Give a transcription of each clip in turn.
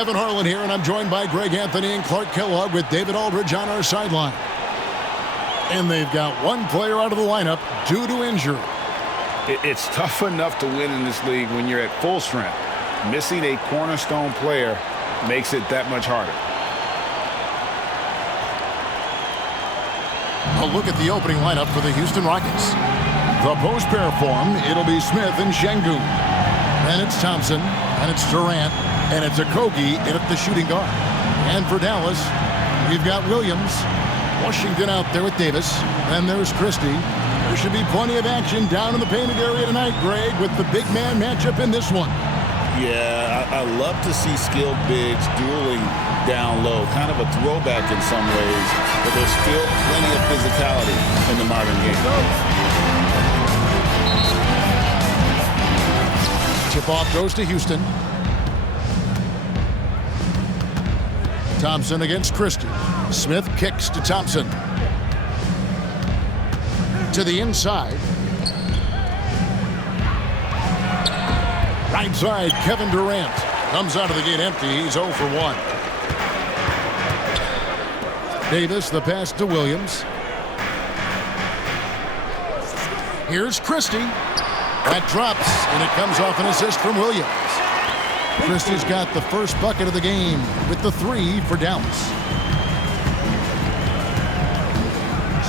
Evan Harlan here, and I'm joined by Greg Anthony and Clark Kellogg with David Aldridge on our sideline. And they've got one player out of the lineup due to injury. It's tough enough to win in this league when you're at full strength. Missing a cornerstone player makes it that much harder. A look at the opening lineup for the Houston Rockets. The post pair form, it'll be Smith and Şengün. And it's Thompson, and it's Durant, and it's Okogie at the shooting guard. And for Dallas, we've got Williams, Washington out there with Davis, and there's Christie. There should be plenty of action down in the painted area tonight, Greg, with the big man matchup in this one. Yeah, I love to see skilled bigs dueling down low. Kind of a throwback in some ways, but there's still plenty of physicality in the modern game. Tip-off goes to Houston. Thompson against Christie. Smith kicks to Thompson. To the inside. Right side, Kevin Durant. Comes out of the gate empty. He's 0 for 1. Davis, the pass to Williams. Here's Christie. That drops, and it comes off an assist from Williams. Christie's got the first bucket of the game with the 3 for Dallas.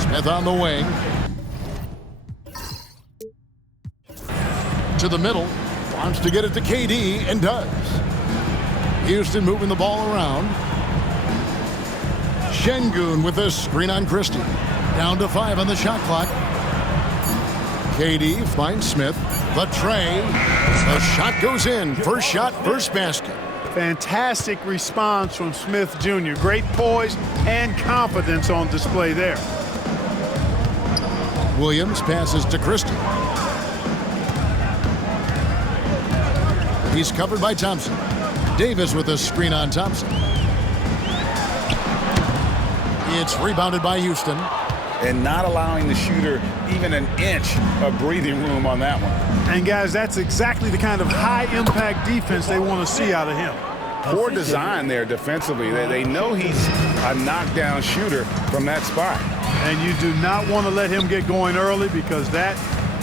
Smith on the wing. To the middle. Wants to get it to KD, and does. Houston moving the ball around. Şengün with a screen on Christie. Down to 5 on the shot clock. KD finds Smith. The tray. The shot goes in. First shot, first basket. Fantastic response from Smith Jr. Great poise and confidence on display there. Williams passes to Christie. He's covered by Thompson. Davis with a screen on Thompson. It's rebounded by Houston. And not allowing the shooter even an inch of breathing room on that one. And guys, that's exactly the kind of high-impact defense they want to see out of him. Poor design there defensively. They know he's a knockdown shooter from that spot. And you do not want to let him get going early because that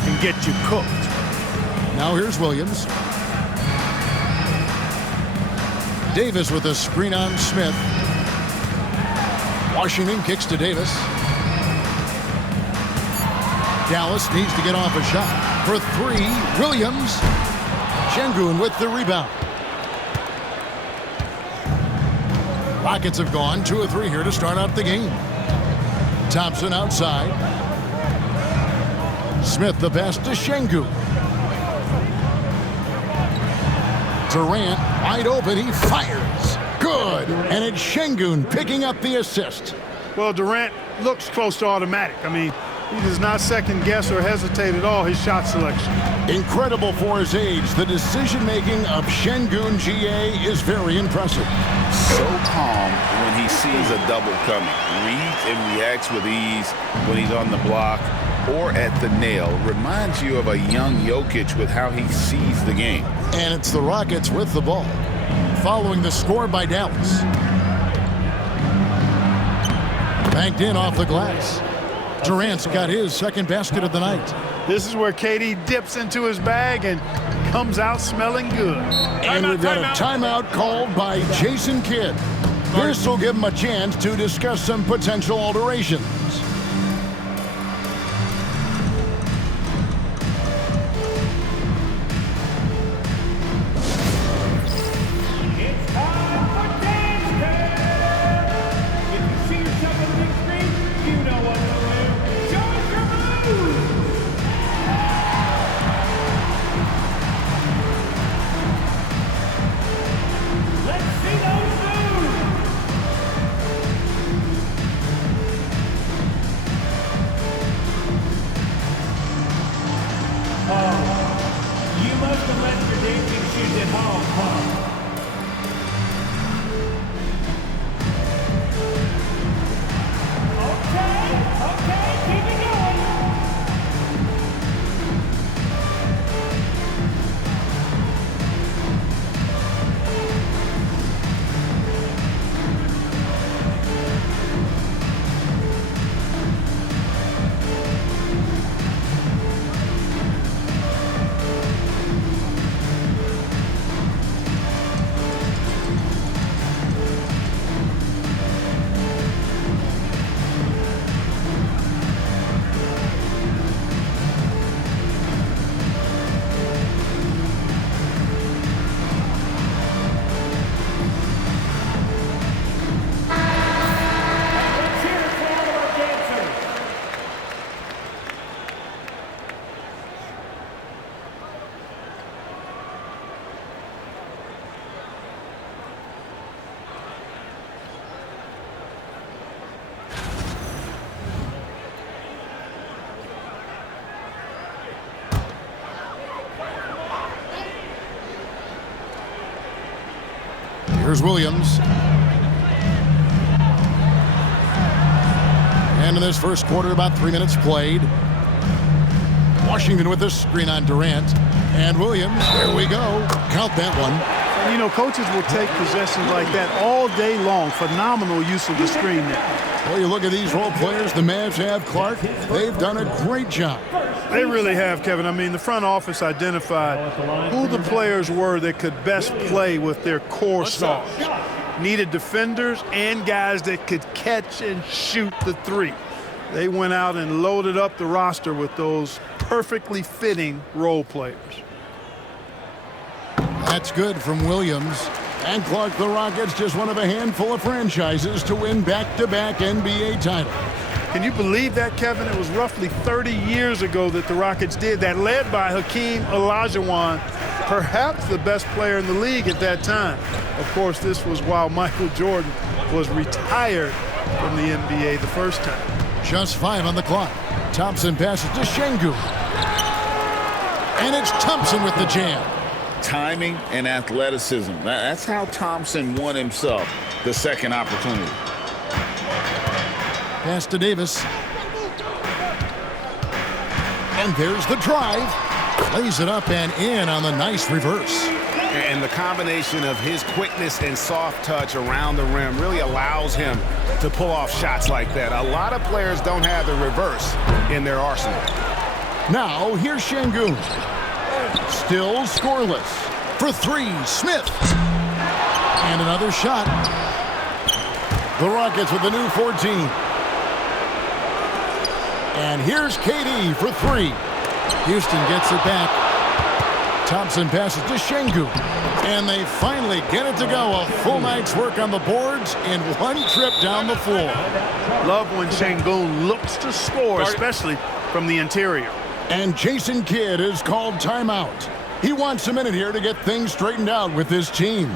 can get you cooked. Now here's Williams. Davis with a screen on Smith. Washington kicks to Davis. Dallas needs to get off a shot. For 3, Williams. Şengün with the rebound. Rockets have gone 2 of 3 here to start out the game. Thompson outside. Smith the pass to Şengün. Durant wide open. He fires. Good. And it's Şengün picking up the assist. Well, Durant looks close to automatic. I mean, he does not second guess or hesitate at all his shot selection. Incredible for his age. The decision-making of Şengün GA is very impressive. So calm when he sees a double coming. Reads and reacts with ease when he's on the block or at the nail. Reminds you of a young Jokic with how he sees the game. And it's the Rockets with the ball. Following the score by Dallas. Banked in off the glass. Durant's got his second basket of the night. This is where KD dips into his bag and comes out smelling good. And we've got a timeout called by Jason Kidd. This will give him a chance to discuss some potential alterations. Here's Williams. And in this first quarter, about 3 minutes played. Washington with a screen on Durant. And Williams, there we go. Count that one. And, you know, coaches will take possessions like that all day long. Phenomenal use of the screen there. Well, you look at these role players the Mavs have, Clark. They've done a great job. They really have, Kevin. I mean, the front office identified who the players were that could best play with their core stars. Needed defenders and guys that could catch and shoot the three. They went out and loaded up the roster with those perfectly fitting role players. That's good from Williams. And Clark, the Rockets, just one of a handful of franchises to win back-to-back NBA titles. Can you believe that, Kevin? It was roughly 30 years ago that the Rockets did that, led by Hakeem Olajuwon, perhaps the best player in the league at that time. Of course, this was while Michael Jordan was retired from the NBA the first time. Just 5 on the clock. Thompson passes to Şengün. And it's Thompson with the jam. Timing and athleticism. That's how Thompson won himself the second opportunity. Pass to Davis. And there's the drive. Lays it up and in on the nice reverse. And the combination of his quickness and soft touch around the rim really allows him to pull off shots like that. A lot of players don't have the reverse in their arsenal. Now, here's Şengün. Still scoreless. For 3, Smith. And another shot. The Rockets with the new 14. And here's KD for 3. Houston gets it back. Thompson passes to Şengün. And they finally get it to go. A full night's work on the boards in one trip down the floor. Love when Şengün looks to score, especially from the interior. And Jason Kidd is called timeout. He wants a minute here to get things straightened out with his team.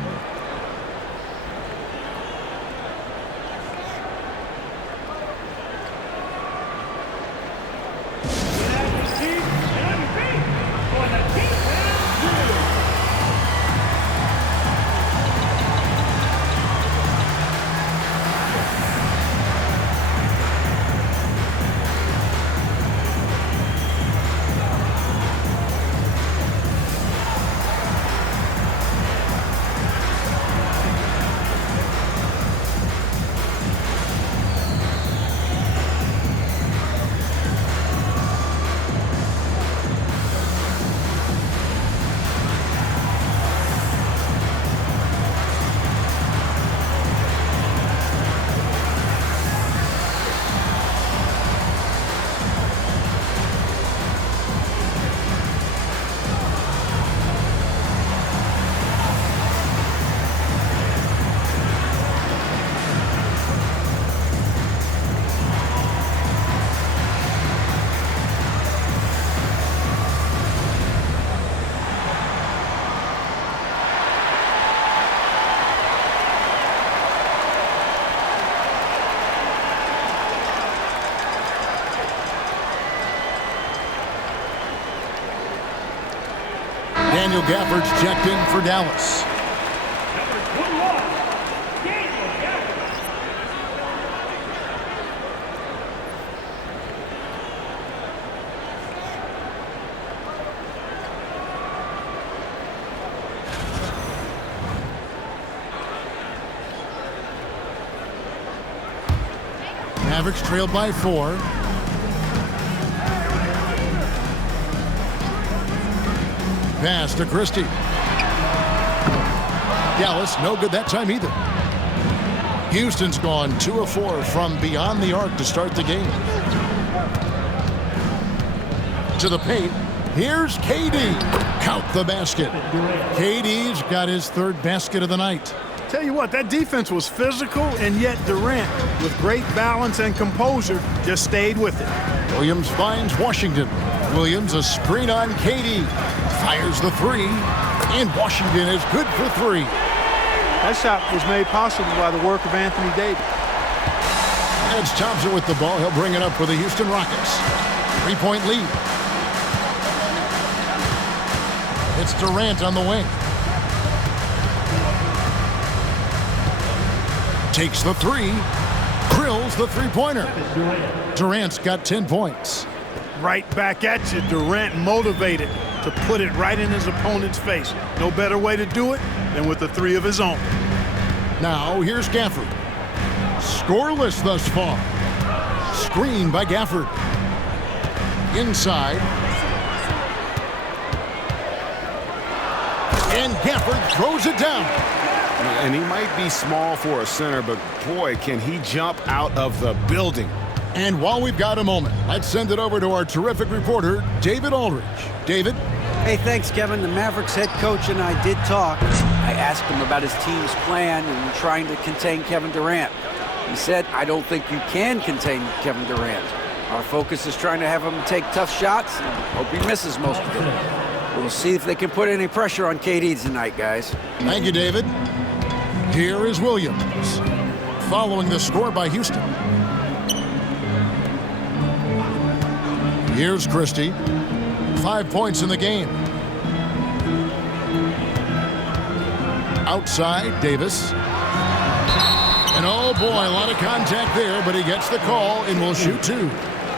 Daniel Gafford's checked in for Dallas. Mavericks trailed by 4. Pass to Christie. Dallas, no good that time either. Houston's gone 2 of 4 from beyond the arc to start the game. To the paint. Here's KD. Count the basket. KD's got his 3rd basket of the night. Tell you what, that defense was physical, and yet Durant, with great balance and composure, just stayed with it. Williams finds Washington. Williams a screen on KD. Fires the 3, and Washington is good for 3. That shot was made possible by the work of Anthony Davis. And it's Thompson with the ball. He'll bring it up for the Houston Rockets. 3-point lead. It's Durant on the wing. Takes the three. Drills the three-pointer. Durant's got 10 points. Right back at you. Durant motivated to put it right in his opponent's face. No better way to do it than with a three of his own. Now here's Gafford. Scoreless thus far. Screen by Gafford. Inside. And Gafford throws it down. And he might be small for a center, but boy, can he jump out of the building. And while we've got a moment, let's send it over to our terrific reporter, David Aldridge. David? Hey, thanks, Kevin. The Mavericks head coach and I did talk. I asked him about his team's plan and trying to contain Kevin Durant. He said, I don't think you can contain Kevin Durant. Our focus is trying to have him take tough shots and hope he misses most of them. We'll see if they can put any pressure on KD tonight, guys. Thank you, David. Here is Williams, following the score by Houston. Here's Christie. 5 points in the game. Outside, Davis. And oh boy, a lot of contact there, but he gets the call and will shoot two.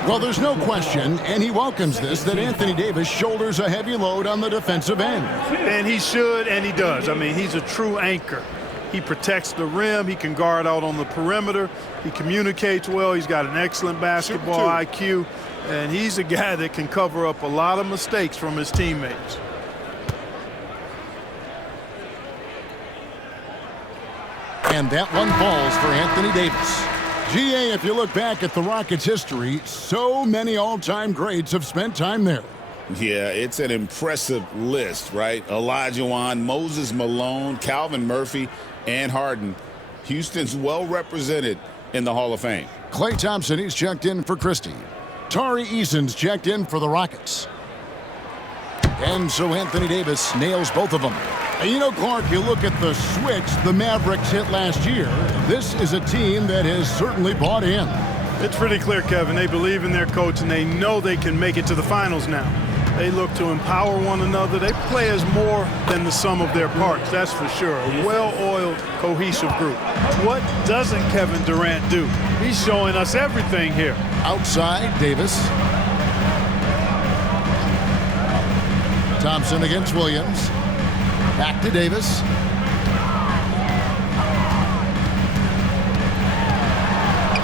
Well, there's no question, and he welcomes this, that Anthony Davis shoulders a heavy load on the defensive end. And he should, and he does. I mean, he's a true anchor. He protects the rim. He can guard out on the perimeter. He communicates well. He's got an excellent basketball IQ. And he's a guy that can cover up a lot of mistakes from his teammates. And that one falls for Anthony Davis. GA, if you look back at the Rockets' history, so many all-time greats have spent time there. Yeah, it's an impressive list, right? Olajuwon, Moses Malone, Calvin Murphy, and Harden. Houston's well represented in the Hall of Fame. Klay Thompson, he's checked in for Christie. Tari Eason's checked in for the Rockets. And so Anthony Davis nails both of them. And you know, Clark, you look at the switch the Mavericks hit last year. This is a team that has certainly bought in. It's pretty clear, Kevin. They believe in their coach, and they know they can make it to the finals now. They look to empower one another. They play as more than the sum of their parts, that's for sure. A well-oiled, cohesive group. What doesn't Kevin Durant do? He's showing us everything here. Outside, Davis. Thompson against Williams. Back to Davis.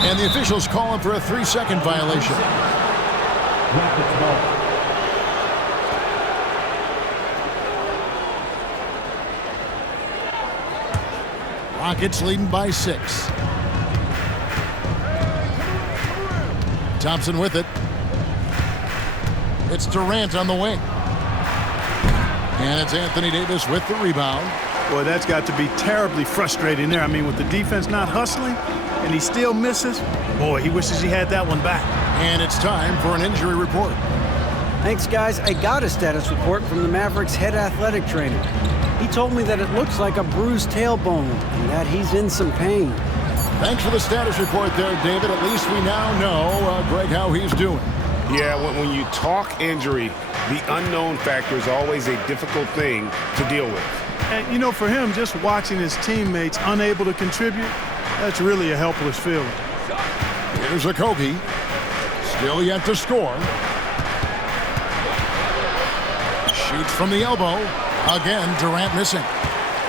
And the officials calling for a 3-second violation. Rockets leading by 6. Thompson with it. It's Durant on the wing. And it's Anthony Davis with the rebound. Boy, that's got to be terribly frustrating there. I mean, with the defense not hustling and he still misses, boy, he wishes he had that one back. And it's time for an injury report. Thanks, guys. I got a status report from the Mavericks head athletic trainer. He told me that it looks like a bruised tailbone and that he's in some pain. Thanks for the status report there, David. At least we now know, Greg, how he's doing. Yeah, when you talk injury, the unknown factor is always a difficult thing to deal with. And, you know, for him, just watching his teammates unable to contribute, that's really a helpless feeling. Here's Okogie. Still yet to score. Shoots from the elbow. Again, Durant missing.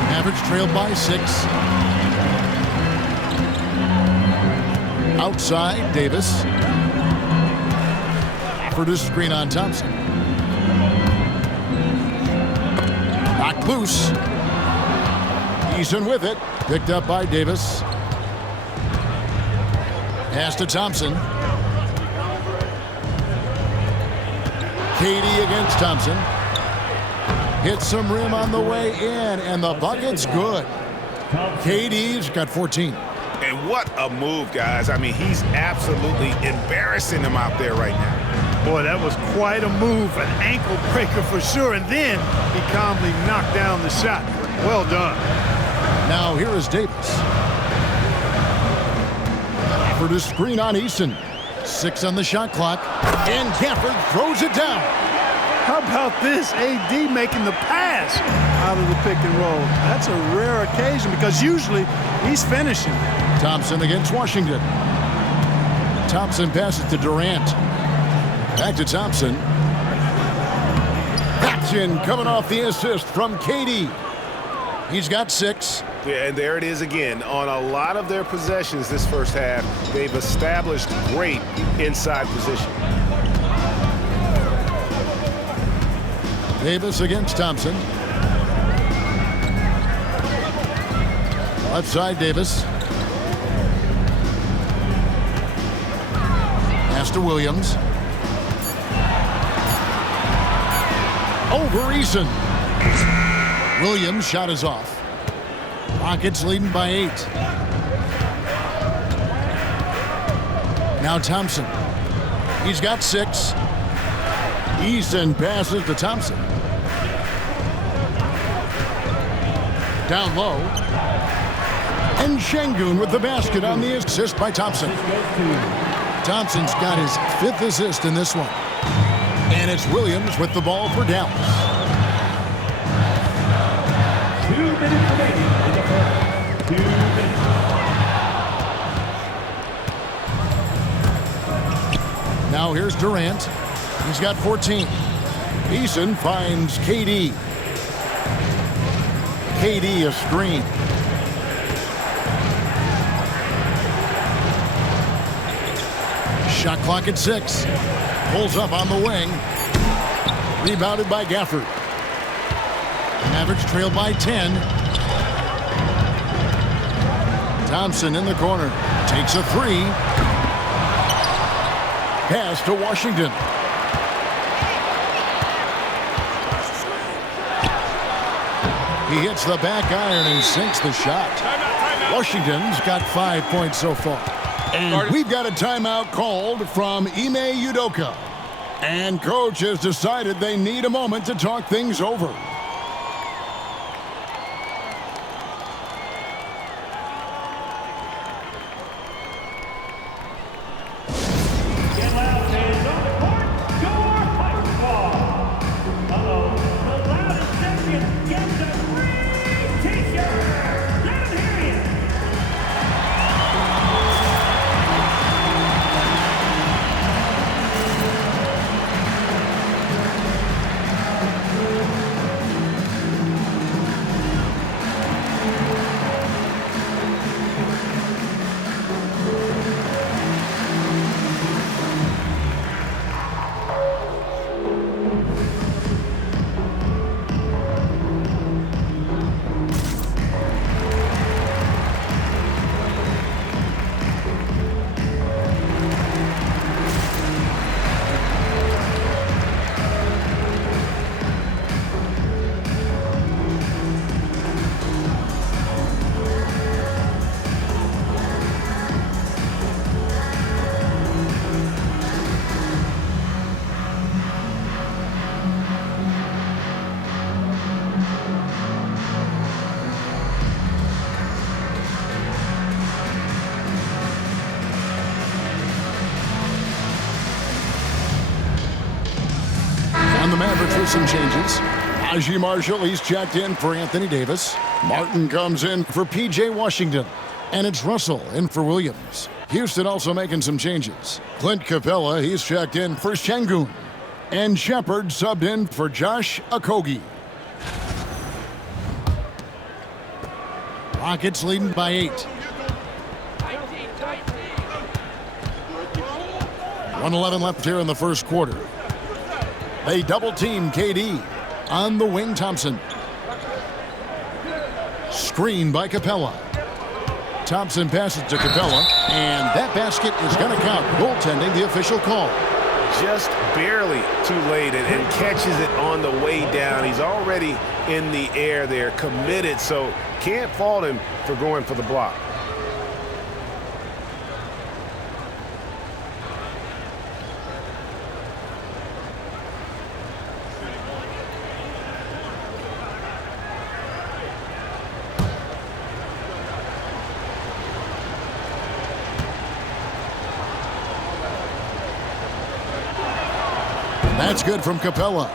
Mavericks trailed by 6. Outside, Davis. For the screen on Thompson. Knocked loose. Eason with it. Picked up by Davis. Pass to Thompson. KD against Thompson. Hits some rim on the way in, and the bucket's good. KD's got 14. And what a move, guys. I mean, he's absolutely embarrassing them out there right now. Boy, that was quite a move, an ankle breaker for sure. And then he calmly knocked down the shot. Well done. Now here is Davis. For the screen on Eason. 6 on the shot clock. And Gafford throws it down. How about this? AD making the pass out of the pick and roll. That's a rare occasion because usually he's finishing. Thompson against Washington. Thompson passes to Durant. Back to Thompson. That's in, coming off the assist from KD. He's got 6. Yeah, and there it is again. On a lot of their possessions this first half, they've established great inside position. Davis against Thompson. Left side, Davis. Pass to Williams. Over Eason. Williams' shot is off. Rockets leading by 8. Now Thompson. He's got 6. Eason passes to Thompson. Down low. And Şengün with the basket on the assist by Thompson. Thompson's got his 5th assist in this one. And it's Williams with the ball for Dallas. 2 minutes remaining in the first. 2 minutes. Now here's Durant. He's got 14. Eason finds KD. KD a screen. Shot clock at 6. Pulls up on the wing. Rebounded by Gafford. Mavericks trail by 10. Thompson in the corner. Takes a 3. Pass to Washington. He hits the back iron and sinks the shot. Washington's got 5 points so far. And we've got a timeout called from Ime Udoka. And coach has decided they need a moment to talk things over. The Mavericks with some changes. Najee Marshall, he's checked in for Anthony Davis. Martin comes in for P.J. Washington. And it's Russell in for Williams. Houston also making some changes. Clint Capella, he's checked in for Şengün. And Shepard subbed in for Josh Okogie. Rockets leading by 8. 1:11 left here in the first quarter. They double-team KD. On the wing, Thompson. Screen by Capella. Thompson passes to Capella, and that basket is going to count. Goaltending, the official call. Just barely too late and catches it on the way down. He's already in the air there, committed, so can't fault him for going for the block. That's good from Capella.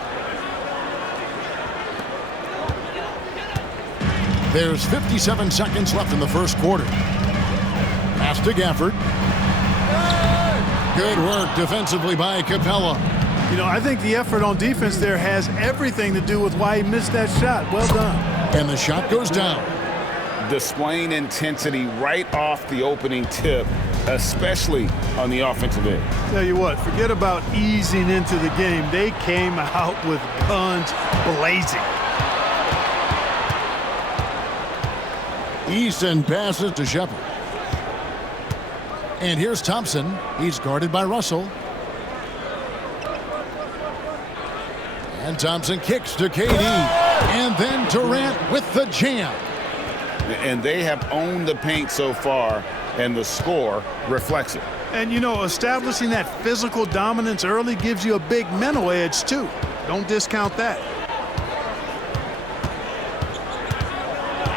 There's 57 seconds left in the first quarter. Pass to Gafford. Good work defensively by Capella. You know, I think the effort on defense there has everything to do with why he missed that shot. Well done. And the shot goes down. Displaying intensity right off the opening tip, especially on the offensive end. Tell you what, forget about easing into the game. They came out with guns blazing. Easton passes to Shepard. And here's Thompson. He's guarded by Russell. And Thompson kicks to KD. And then Durant with the jam. And they have owned the paint so far, and the score reflects it. And, you know, establishing that physical dominance early gives you a big mental edge, too. Don't discount that.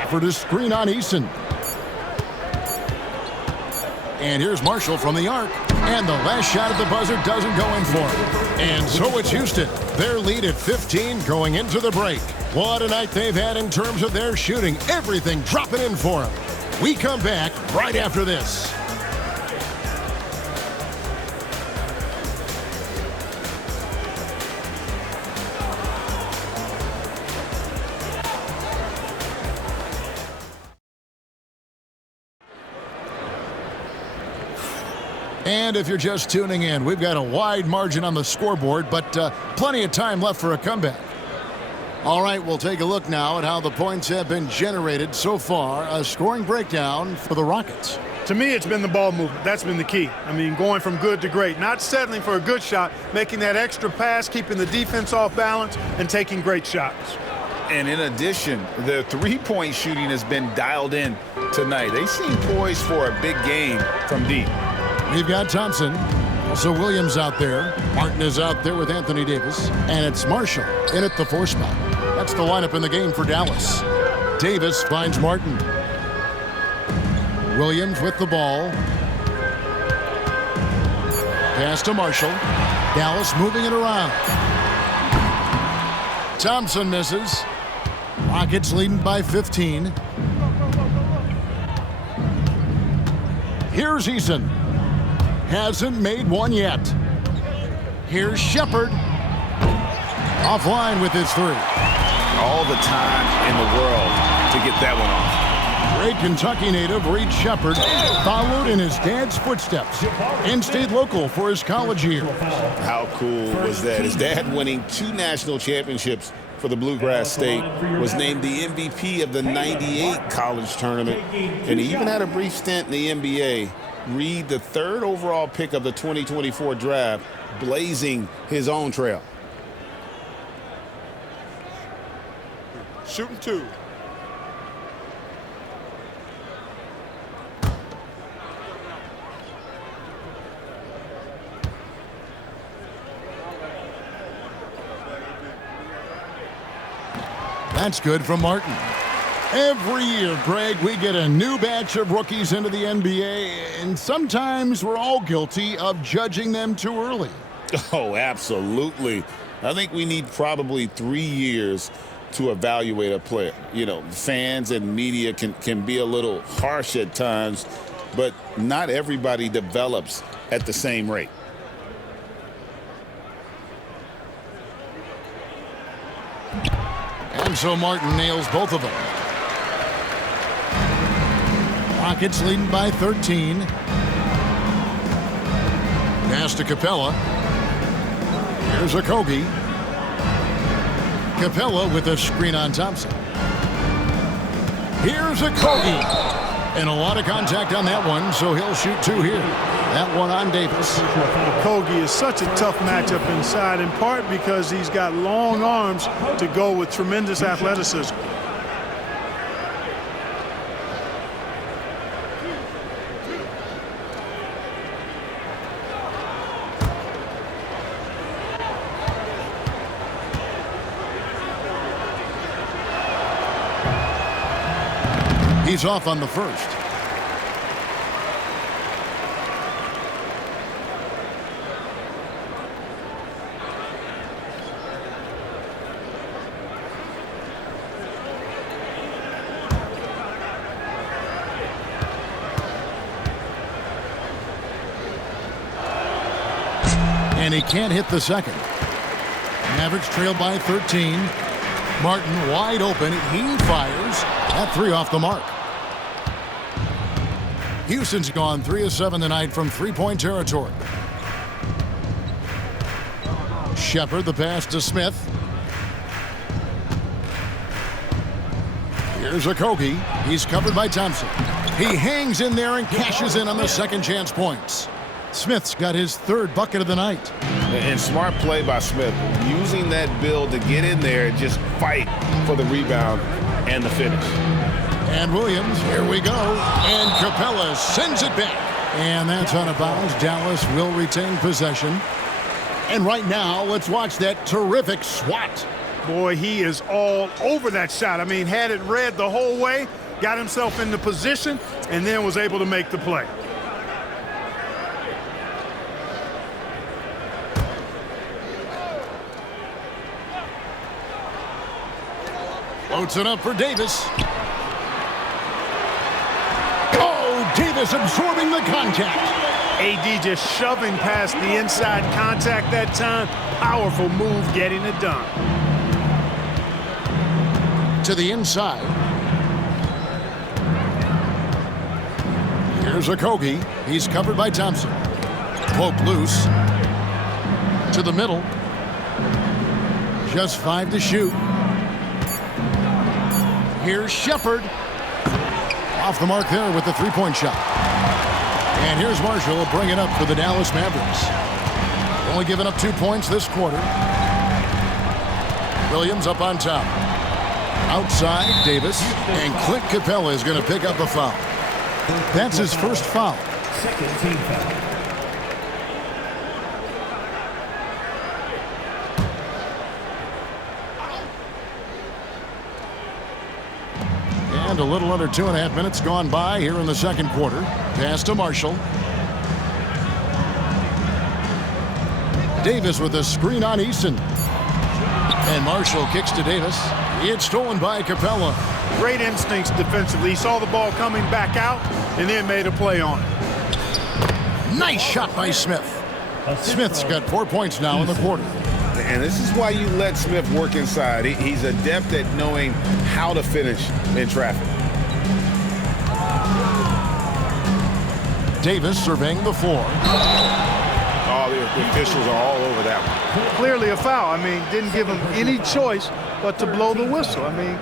For the screen on Easton. And here's Marshall from the arc. And the last shot at the buzzer doesn't go in for him. And so it's Houston. Their lead at 15 going into the break. What a night they've had in terms of their shooting. Everything dropping in for them. We come back right after this. And if you're just tuning in, we've got a wide margin on the scoreboard, but plenty of time left for a comeback. All right, we'll take a look now at how the points have been generated so far. A scoring breakdown for the Rockets. To me, it's been the ball movement. That's been the key. I mean, going from good to great. Not settling for a good shot, making that extra pass, keeping the defense off balance, and taking great shots. And in addition, the three-point shooting has been dialed in tonight. They seem poised for a big game from deep. We've got Thompson. Also Williams out there. Martin is out there with Anthony Davis. And it's Marshall in at the 4 spot. That's the lineup in the game for Dallas. Davis finds Martin. Williams with the ball. Pass to Marshall. Dallas moving it around. Thompson misses. Rockets leading by 15. Here's Eason. Hasn't made one yet. Here's Shepard. Offline with his 3. All the time in the world to get that one off. Great Kentucky native Reed Shepard followed in his dad's footsteps and stayed local for his college years. How cool was that? His dad winning 2 national championships for the Bluegrass State, was named the MVP of the '98 college tournament, and he even had a brief stint in the NBA. Reed, the 3rd overall pick of the 2024 draft, blazing his own trail. Shooting 2. That's good from Martin. Every year, Greg, we get a new batch of rookies into the NBA, and sometimes we're all guilty of judging them too early. Oh, absolutely. I think we need probably 3 years to evaluate a player. You know, fans and media can be a little harsh at times, but not everybody develops at the same rate. And so Martin nails both of them. Rockets leading by 13. Pass to Capella. Here's Okogie. Capella with a screen on Thompson. Here's Okogie. And a lot of contact on that one, so he'll shoot 2 here. That one on Davis. Okogie is such a tough matchup inside, in part because he's got long arms to go with tremendous athleticism. He's off on the first. And he can't hit the second. Mavericks trail by 13. Martin wide open. He fires. That 3 off the mark. Houston's gone 3 of 7 tonight from three-point territory. Shepard, the pass to Smith. Here's Okogie. He's covered by Thompson. He hangs in there and cashes in on the second chance points. Smith's got his 3rd bucket of the night. And smart play by Smith, using that build to get in there and just fight for the rebound and the finish. And Williams, here we go. And Capella sends it back. And that's out of bounds. Dallas will retain possession. And right now, let's watch that terrific swat. Boy, he is all over that shot. I mean, had it read the whole way, got himself into position, and then was able to make the play. Floats it up for Davis. Oh, Davis absorbing the contact. AD just shoving past the inside contact that time. Powerful move getting it done. To the inside. Here's Okogie. He's covered by Thompson. Poked loose. To the middle. Just 5 to shoot. Here's Shepard. Off the mark there with the 3-point shot. And here's Marshall bringing it up for the Dallas Mavericks. Only giving up 2 points this quarter. Williams up on top. Outside, Davis. And Clint Capella is going to pick up a foul. That's his first foul. Second team foul. And a little under 2.5 minutes gone by here in the second quarter. Pass to Marshall. Davis with a screen on Easton. And Marshall kicks to Davis. It's stolen by Capella. Great instincts defensively. He saw the ball coming back out and then made a play on it. Nice shot by Smith. Smith's got 4 points now in the quarter. And this is why you let Smith work inside. He's adept at knowing how to finish in traffic. Davis surveying the floor. Oh, the officials are all over that one. Clearly a foul. I mean, didn't give him any choice but to blow the whistle. I mean,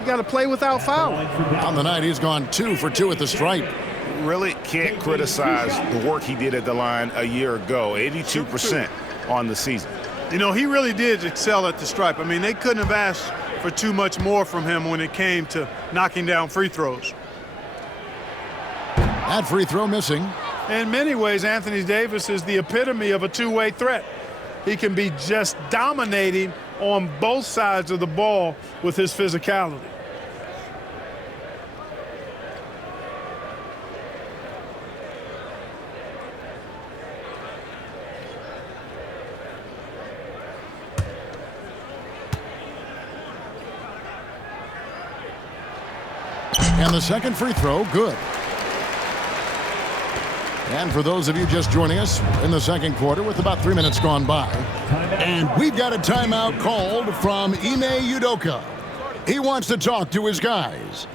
you got to play without fouling. On the night, he's gone 2 for 2 at the stripe. Really can't criticize the work he did at the line a year ago. 82% on the season. You know, he really did excel at the stripe. I mean, they couldn't have asked for too much more from him when it came to knocking down free throws. That free throw missing. In many ways, Anthony Davis is the epitome of a two-way threat. He can be just dominating on both sides of the ball with his physicality. And the second free throw, good. And for those of you just joining us, in the second quarter with about 3 minutes gone by. And we've got a timeout called from Ime Udoka. He wants to talk to his guys.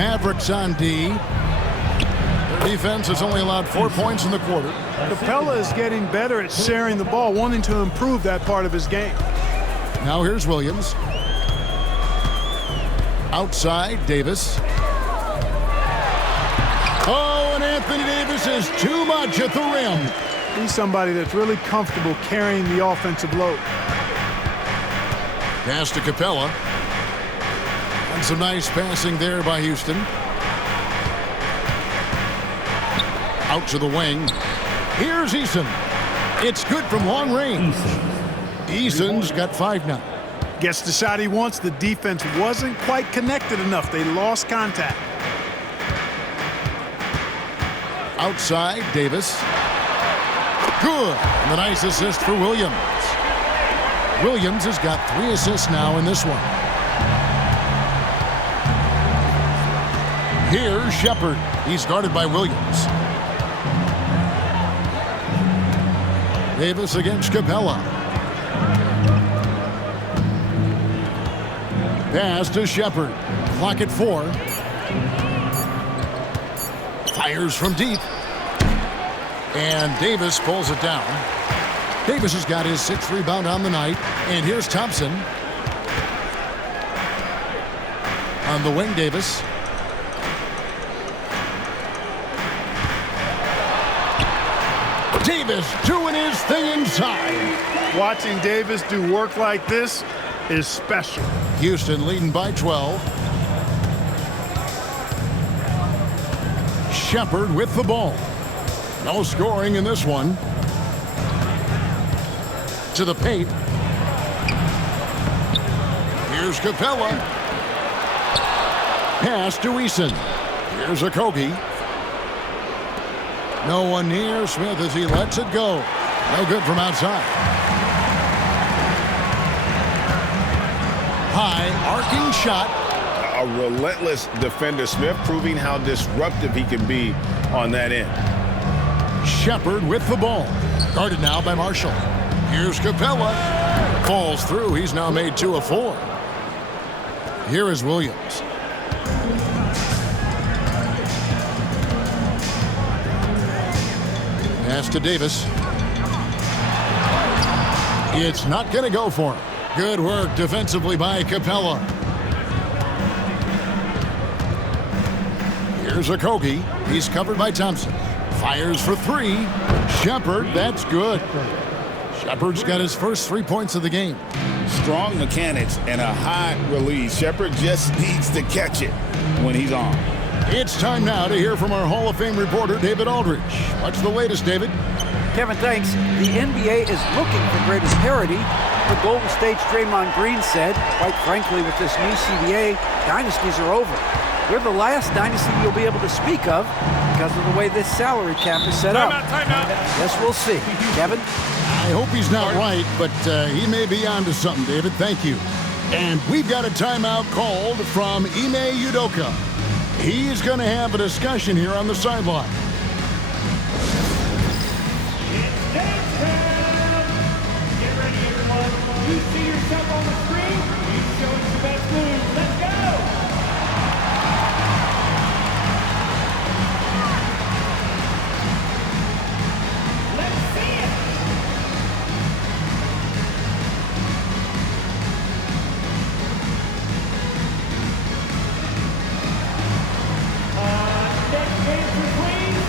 Mavericks on D. Their defense has only allowed 4 points in the quarter. Capella is getting better at sharing the ball, wanting to improve that part of his game. Now here's Williams. Outside, Davis. Oh, and Anthony Davis is too much at the rim. He's somebody that's really comfortable carrying the offensive load. Pass to Capella. And some nice passing there by Houston. Out to the wing. Here's Eason. It's good from long range. Eason's got 5 now. Gets the shot he wants. The defense wasn't quite connected enough. They lost contact. Outside, Davis. Good. And the nice assist for Williams. Williams has got 3 assists now in this one. Here's Shepard. He's guarded by Williams. Davis against Capella. Pass to Shepard. Clock at 4. Fires from deep. And Davis pulls it down. Davis has got his 6th rebound on the night. And here's Thompson. On the wing, Davis. Davis doing his thing inside. Watching Davis do work like this is special. Houston leading by 12. Shepard with the ball. No scoring in this one. To the paint. Here's Capella. Pass to Eason. Here's Okogie. No one near Smith as he lets it go. No good from outside. High arcing shot. A relentless defender, Smith, proving how disruptive he can be on that end. Shepard with the ball. Guarded now by Marshall. Here's Capella. Falls through. He's now made 2 of 4. Here is Williams. Pass to Davis. It's not going to go for him. Good work defensively by Capella. Here's Okogie. He's covered by Thompson. Fires for 3. Shepard, that's good. Shepard's got his first 3 points of the game. Strong mechanics and a high release. Shepard just needs to catch it when he's on. It's time now to hear from our Hall of Fame reporter, David Aldridge. What's the latest, David? Kevin, thanks. The NBA is looking for greater parity. The Golden State's Draymond Green said, quite frankly, with this new CBA, dynasties are over. We're the last dynasty you'll be able to speak of because of the way this salary cap is set up. Timeout. Guess we'll see. Kevin? I hope he's not right, but he may be onto something, David. Thank you. And we've got a timeout called from Ime Udoka. He's going to have a discussion here on the sideline. It's dance time! Get ready, everyone. You see yourself on the screen? You show us your best moves. Let's go! Let's see it! Next dancer, please.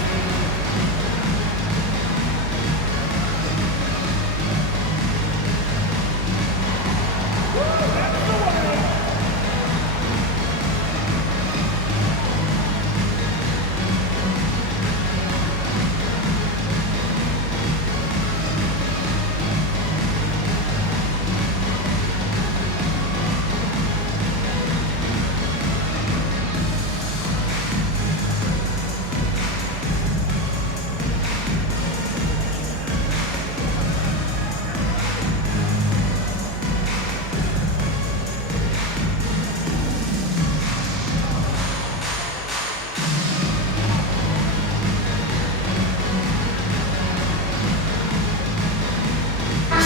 Woo, that's the one.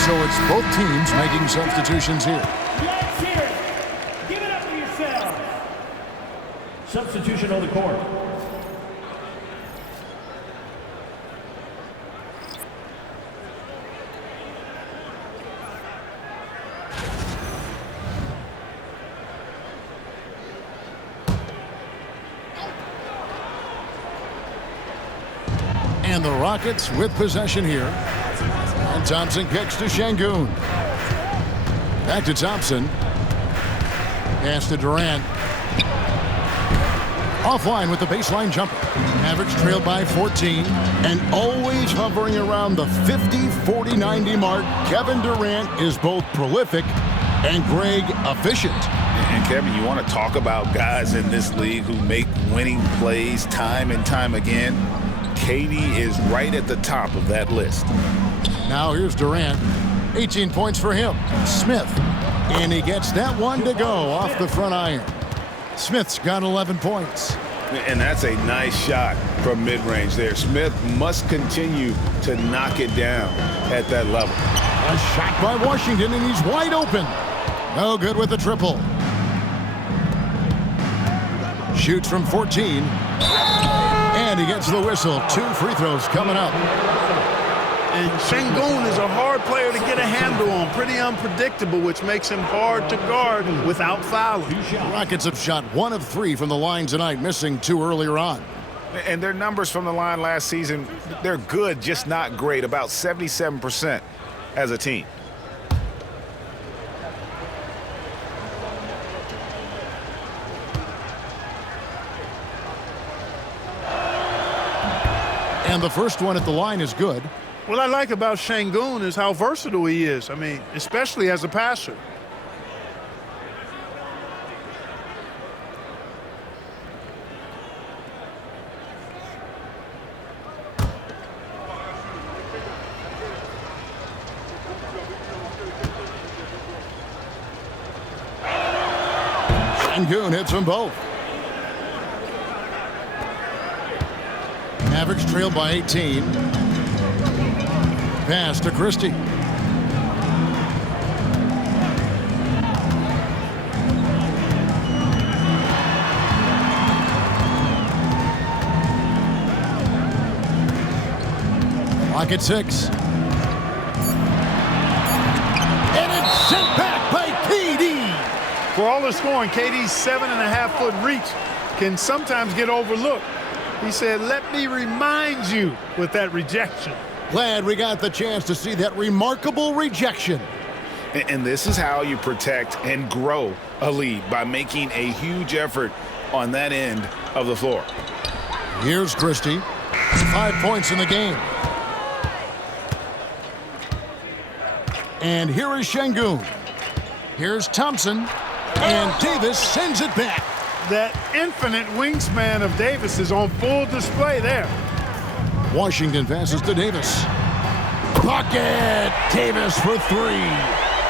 So it's both teams making substitutions here. Let's hear it. Give it up for yourselves. Substitution on the court. And the Rockets with possession here. And Thompson kicks to Şengün. Back to Thompson. Pass to Durant. Offline with the baseline jumper. Mavericks trailed by 14. And always hovering around the 50, 40, 90 mark. Kevin Durant is both prolific and Greg efficient. And Kevin, you want to talk about guys in this league who make winning plays time and time again? KD is right at the top of that list. Now here's Durant. 18 points for him. Smith. And he gets that one to go off the front iron. Smith's got 11 points. And that's a nice shot from mid-range there. Smith must continue to knock it down at that level. A shot by Washington, and he's wide open. No good with the triple. Shoots from 14. And he gets the whistle. 2 free throws coming up. And Şengün is a hard player to get a handle on. Pretty unpredictable, which makes him hard to guard without fouling. Rockets have shot 1 of 3 from the line tonight, missing 2 earlier on. And their numbers from the line last season, they're good, just not great. About 77% as a team. And the first one at the line is good. What I like about Şengün is how versatile he is. I mean, especially as a passer. Şengün hits them both. Mavericks trail by 18. Pass to Christie. Clock at 6. And it's sent back by KD. For all the scoring, KD's 7.5-foot reach can sometimes get overlooked. He said, "Let me remind you," with that rejection. Glad we got the chance to see that remarkable rejection. And this is how you protect and grow a lead, by making a huge effort on that end of the floor. Here's Christie. 5 points in the game. And here is Şengün. Here's Thompson. And Davis sends it back. That infinite wingspan of Davis is on full display there. Washington passes to Davis. Bucket! Davis for 3.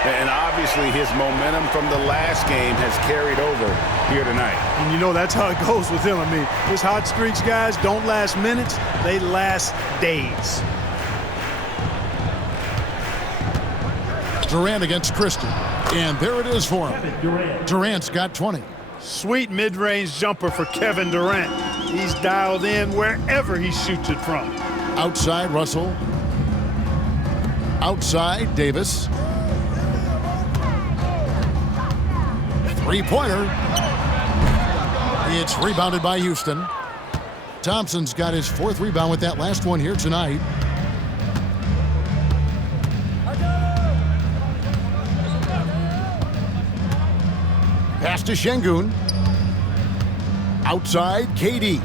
And obviously his momentum from the last game has carried over here tonight. And you know that's how it goes with him. I mean, his hot streaks, guys, don't last minutes. They last days. Durant against Christie. And there it is for him. Durant's got 20. Sweet mid-range jumper for Kevin Durant. He's dialed in wherever he shoots it from. Outside, Russell. Outside, Davis. Three-pointer. It's rebounded by Houston. Thompson's got his 4th rebound with that last one here tonight. Pass to Şengün. Outside, KD.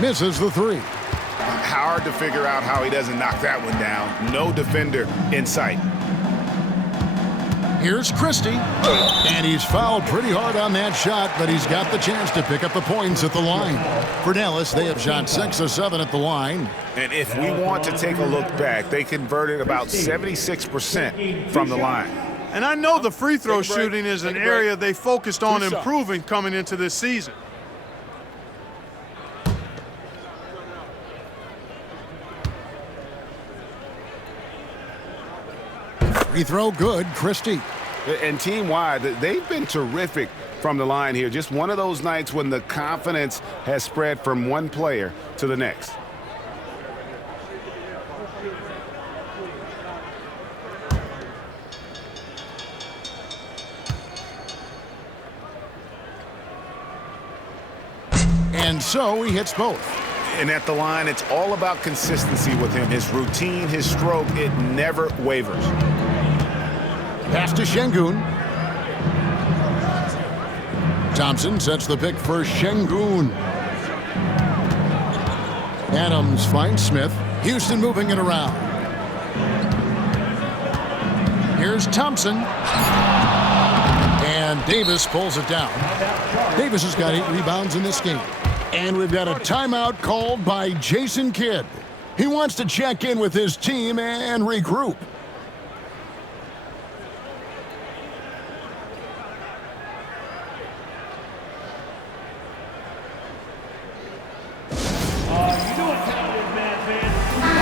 Misses the 3. Hard to figure out how he doesn't knock that one down. No defender in sight. Here's Christie. And he's fouled pretty hard on that shot, but he's got the chance to pick up the points at the line. For Dallas, they have shot 6 of 7 at the line. And if we want to take a look back, they converted about 76% from the line. And I know the free throw shooting is an area they focused on improving coming into this season. Free throw good, Christie. And team-wide, they've been terrific from the line here. Just one of those nights when the confidence has spread from one player to the next. And so he hits both. And at the line, it's all about consistency with him. His routine, his stroke, it never wavers. Pass to Şengün. Thompson sets the pick for Şengün. Adams finds Smith. Houston moving it around. Here's Thompson. And Davis pulls it down. Davis has got 8 rebounds in this game. And we've got a timeout called by Jason Kidd. He wants to check in with his team and regroup.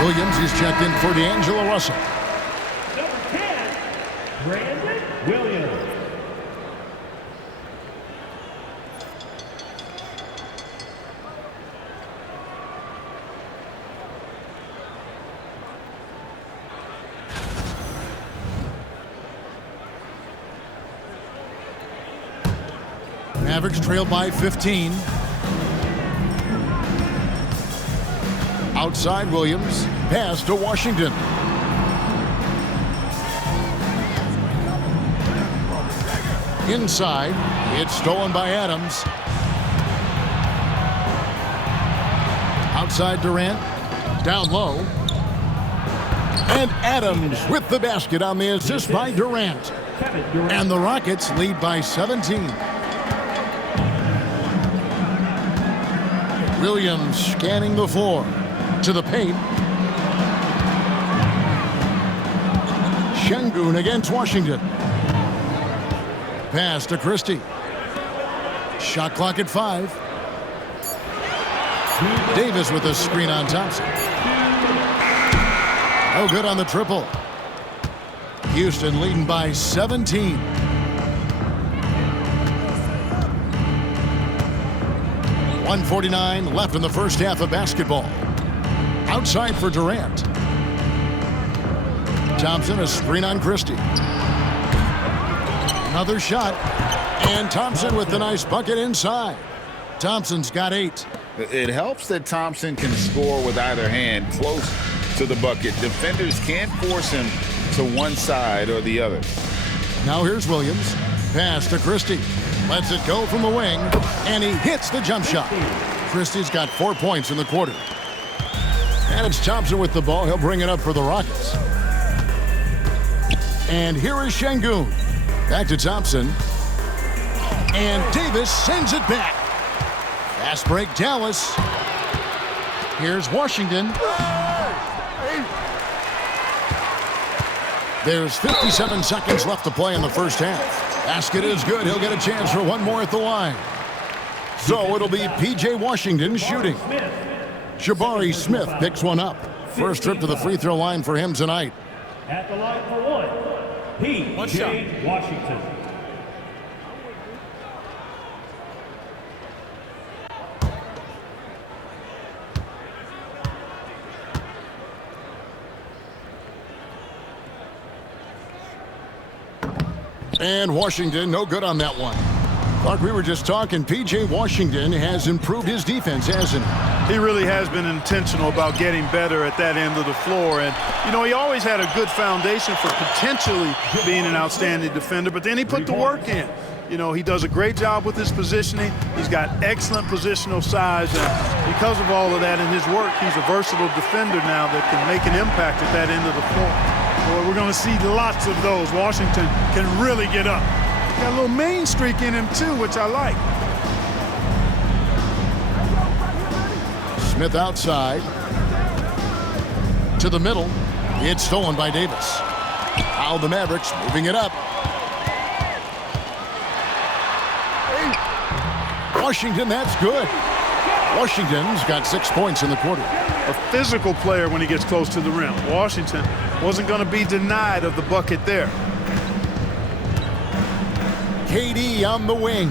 Williams is checked in for D'Angelo Russell. Number 10, Brandon Williams. Mavericks trail by 15. Outside Williams. Pass to Washington. Inside. It's stolen by Adams. Outside Durant. Down low. And Adams with the basket on the assist by Durant. And the Rockets lead by 17. Williams scanning the floor. To the paint. Şengün against Washington. Pass to Christie. Shot clock at 5. Davis with a screen on Thompson. No good on the triple. Houston leading by 17. .149 left in the first half of basketball. Outside for Durant. Thompson, a screen on Christie. Another shot. And Thompson with the nice bucket inside. Thompson's got 8. It helps that Thompson can score with either hand close to the bucket. Defenders can't force him to one side or the other. Now here's Williams. Pass to Christie. Lets it go from the wing. And he hits the jump shot. Christie's got 4 points in the quarter. And it's Thompson with the ball. He'll bring it up for the Rockets. And here is Şengün. Back to Thompson. And Davis sends it back. Fast break, Dallas. Here's Washington. There's 57 seconds left to play in the first half. Basket is good. He'll get a chance for one more at the line. So it'll be P.J. Washington shooting. Jabari Smith picks one up. First trip to the free throw line for him tonight. At the line for one, P.J. Washington. And Washington, no good on that one. Clark, we were just talking. P.J. Washington has improved his defense, hasn't he? He really has been intentional about getting better at that end of the floor. And, you know, he always had a good foundation for potentially being an outstanding defender, but then he put the work in. You know, he does a great job with his positioning. He's got excellent positional size. And because of all of that and his work, he's a versatile defender now that can make an impact at that end of the floor. Boy, we're going to see lots of those. Washington can really get up. Got a little main streak in him, too, which I like. Smith outside. To the middle. It's stolen by Davis. Now the Mavericks moving it up. Washington, that's good. Washington's got 6 points in the quarter. A physical player when he gets close to the rim. Washington wasn't going to be denied of the bucket there. KD on the wing.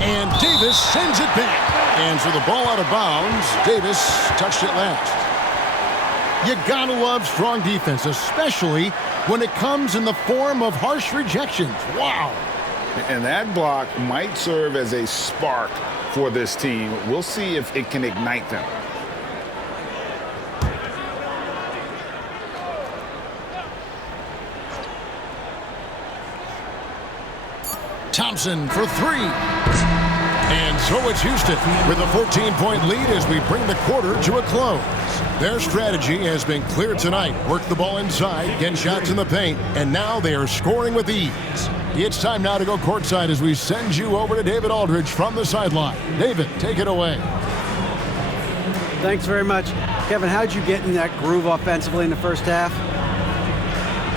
And Davis sends it back. And so the ball out of bounds. Davis touched it last. You gotta love strong defense, especially when it comes in the form of harsh rejections. Wow. And that block might serve as a spark for this team. We'll see if it can ignite them. Thompson for three. And so it's Houston with a 14-point lead as we bring the quarter to a close. Their strategy has been clear tonight. Work the ball inside, get shots in the paint, and now they are scoring with ease. It's time now to go courtside as we send you over to David Aldridge from the sideline. David, take it away. Thanks very much. Kevin, how'd you get in that groove offensively in the first half?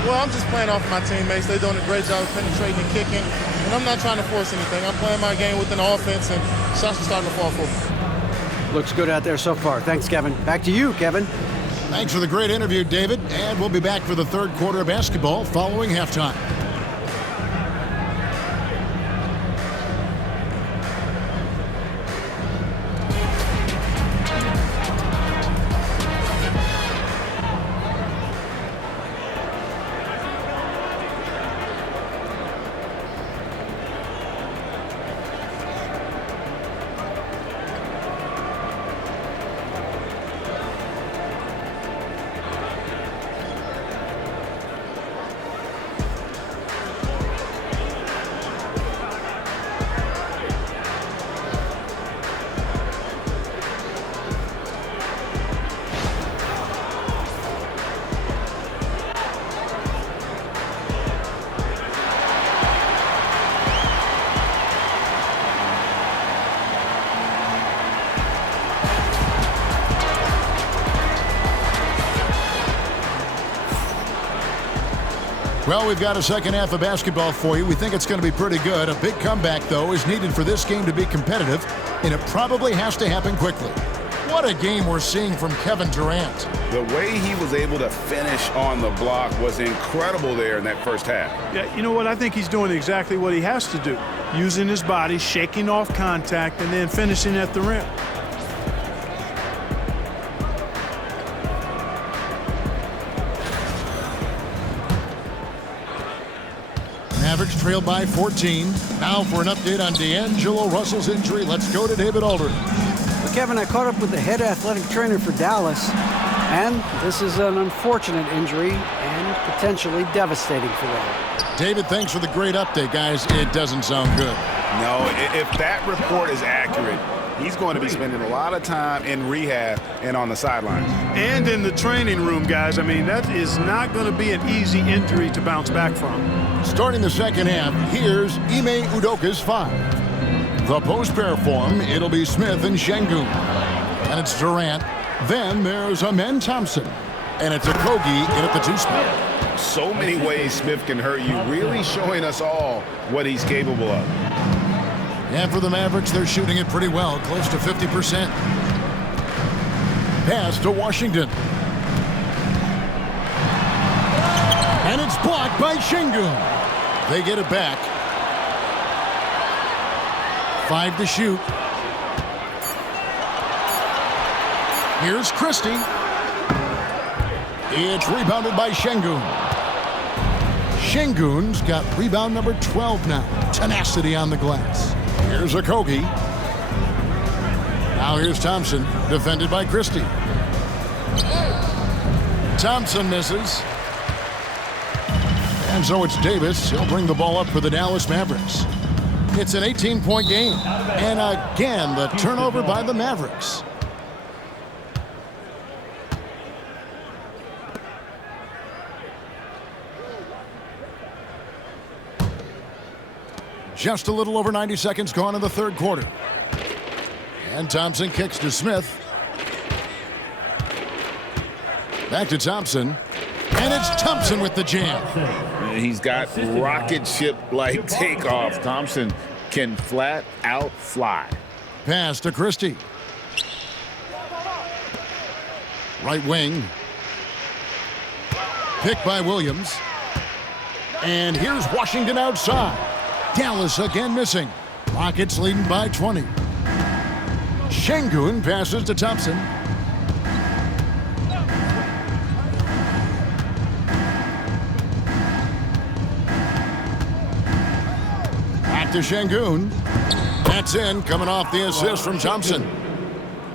Well, I'm just playing off my teammates. They're doing a great job of penetrating and kicking, and I'm not trying to force anything. I'm playing my game within the offense, and shots are starting to fall for me. Looks good out there so far. Thanks, Kevin. Back to you, Kevin. Thanks for the great interview, David. And we'll be back for the third quarter of basketball following halftime. Well, we've got a second half of basketball for you. We think it's going to be pretty good. A big comeback, though, is needed for this game to be competitive, and it probably has to happen quickly. What a game we're seeing from Kevin Durant. The way he was able to finish on the block was incredible there in that first half. Yeah, you know what? I think he's doing exactly what he has to do. Using his body, shaking off contact, and then finishing at the rim. Mavericks trailed by 14. Now for an update on D'Angelo Russell's injury, let's go to David Aldridge. Well, Kevin, I caught up with the head athletic trainer for Dallas, and this is an unfortunate injury and potentially devastating for them. David, thanks for the great update, guys. It doesn't sound good. No, if that report is accurate, he's going to be spending a lot of time in rehab and on the sidelines. And in the training room, guys. I mean, that is not going to be an easy injury to bounce back from. Starting the second half, here's Ime Udoka's 5. The post pair form, it'll be Smith and Şengün. And it's Durant. Then there's Amen Thompson. And it's Okogie in at the 2 spot. So many ways Smith can hurt you, really showing us all what he's capable of. And for the Mavericks, they're shooting it pretty well, close to 50%. Pass to Washington. And it's blocked by Şengün. They get it back. 5 to shoot. Here's Christie. It's rebounded by Şengün. Şengün's got rebound number 12 now. Tenacity on the glass. Here's Okogie. Now here's Thompson, defended by Christie. Thompson misses. And so it's Davis. He'll bring the ball up for the Dallas Mavericks. It's an 18-point game. And again, the turnover by the Mavericks. Just a little over 90 seconds gone in the third quarter. And Thompson kicks to Smith. Back to Thompson. And it's Thompson with the jam. He's got rocket ship-like takeoff. Thompson can flat out fly. Pass to Christie. Right wing. Picked by Williams. And here's Washington outside. Dallas again missing. Rockets leading by 20. Şengün passes to Thompson. Back to Şengün. That's in, coming off the assist from Thompson.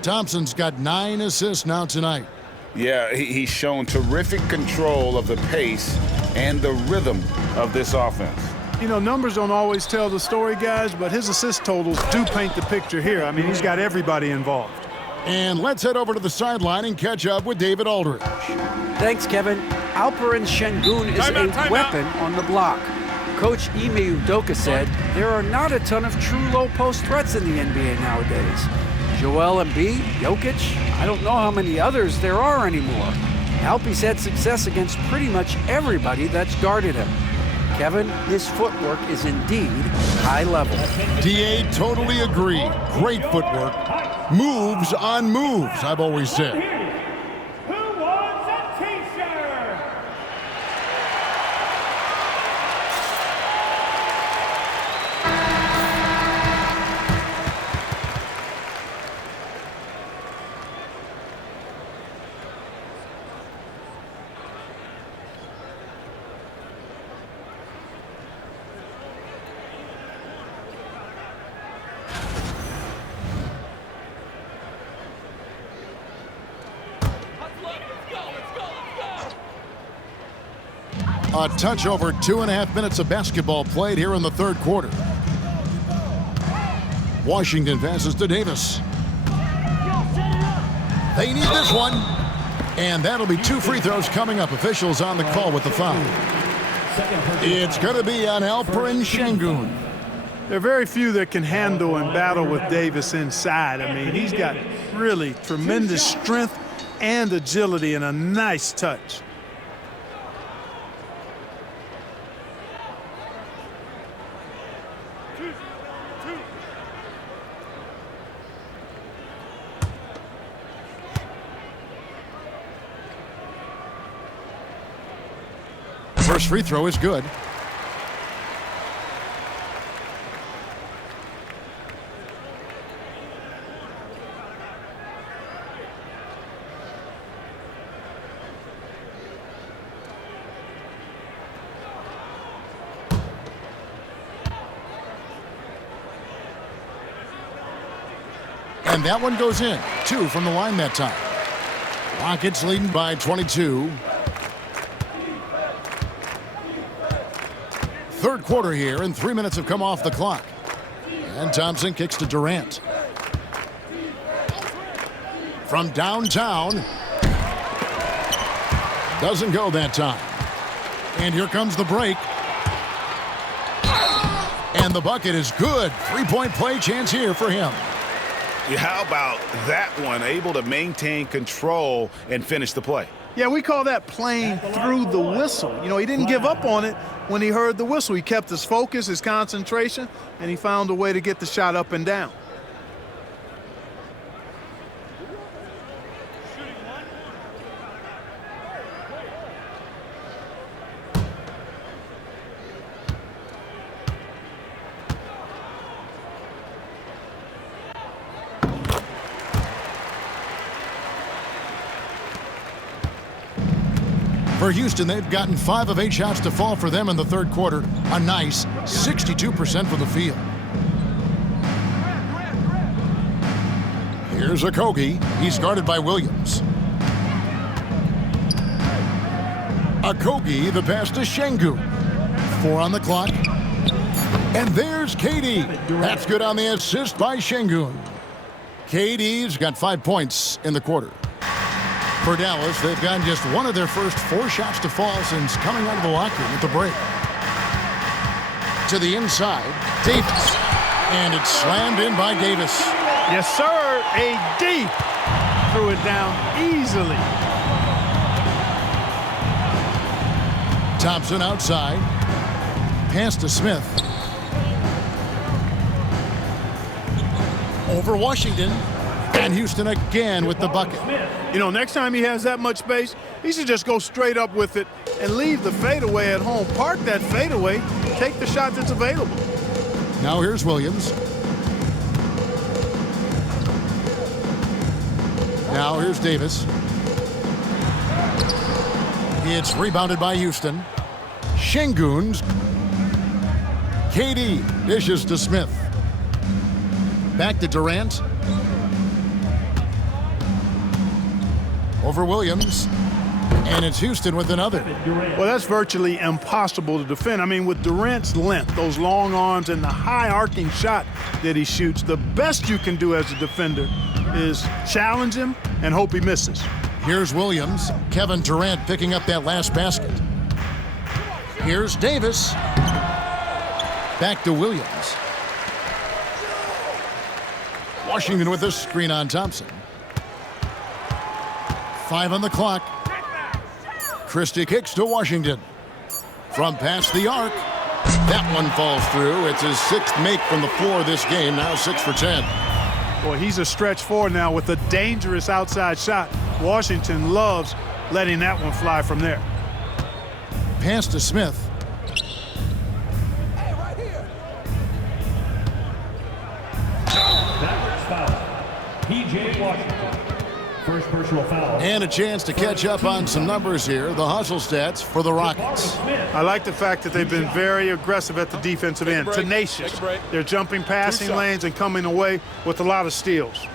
Thompson's got 9 assists now tonight. Yeah, he's shown terrific control of the pace and the rhythm of this offense. You know, numbers don't always tell the story, guys, but his assist totals do paint the picture here. I mean, he's got everybody involved. And let's head over to the sideline and catch up with David Aldridge. Thanks, Kevin. Alperen Şengün is a weapon on the block. Coach Ime Udoka said there are not a ton of true low-post threats in the NBA nowadays. Joel Embiid, Jokic, I don't know how many others there are anymore. Alpe's had success against pretty much everybody that's guarded him. Kevin, his footwork is indeed high level. DA, totally agree. Great footwork. Moves on moves, I've always said. Who wants a t-shirt? A touch over 2.5 minutes of basketball played here in the third quarter. Washington passes to Davis. They need this one. And that'll be 2 free throws coming up. Officials on the call with the foul. It's going to be on Alperen Şengün. There are very few that can handle and battle with Davis inside. I mean, he's got really tremendous strength and agility and a nice touch. First free throw is good. And that one goes in. 2 from the line that time. Rockets leading by 22. Third quarter here, and 3 minutes have come off the clock. And Thompson kicks to Durant. From downtown. Doesn't go that time. And here comes the break. And the bucket is good. 3-point play chance here for him. Yeah, how about that one? Able to maintain control and finish the play. Yeah, we call that playing through the whistle. You know, he didn't give up on it when he heard the whistle. He kept his focus, his concentration, and he found a way to get the shot up and down. For Houston, they've gotten 5 of 8 shots to fall for them in the third quarter. A nice 62% from the field. Here's Okogie. He's guarded by Williams. Okogie, the pass to Şengün. 4 on the clock. And there's KD. That's good on the assist by Şengün. KD's got 5 points in the quarter. For Dallas, they've gotten just 1 of their first 4 shots to fall since coming out of the locker room at the break. To the inside, Davis. And it's slammed in by Davis. Yes, sir. AD threw it down easily. Thompson outside. Pass to Smith. Over Washington. And Houston again with the bucket. You know, next time he has that much space, he should just go straight up with it and leave the fadeaway at home. Park that fadeaway, take the shot that's available. Now here's Williams. Now here's Davis. It's rebounded by Houston. Şengün's. KD dishes to Smith. Back to Durant. Over Williams. And it's Houston with another. Well, that's virtually impossible to defend. I mean, with Durant's length, those long arms, and the high arcing shot that he shoots, the best you can do as a defender is challenge him and hope he misses. Here's Williams. Kevin Durant picking up that last basket. Here's Davis. Back to Williams. Washington with a screen on Thompson. 5 on the clock. Christie kicks to Washington. From past the arc. That one falls through. It's his 6th make from the floor this game. Now 6 for 10. Boy, he's a stretch forward now with a dangerous outside shot. Washington loves letting that one fly from there. Pass to Smith. Mavericks foul. P.J. Washington. First personal foul. And a chance to catch up on some numbers here. The hustle stats for the Rockets. I like the fact that they've been very aggressive at the defensive end. Tenacious. They're jumping passing lanes and coming away with a lot of steals.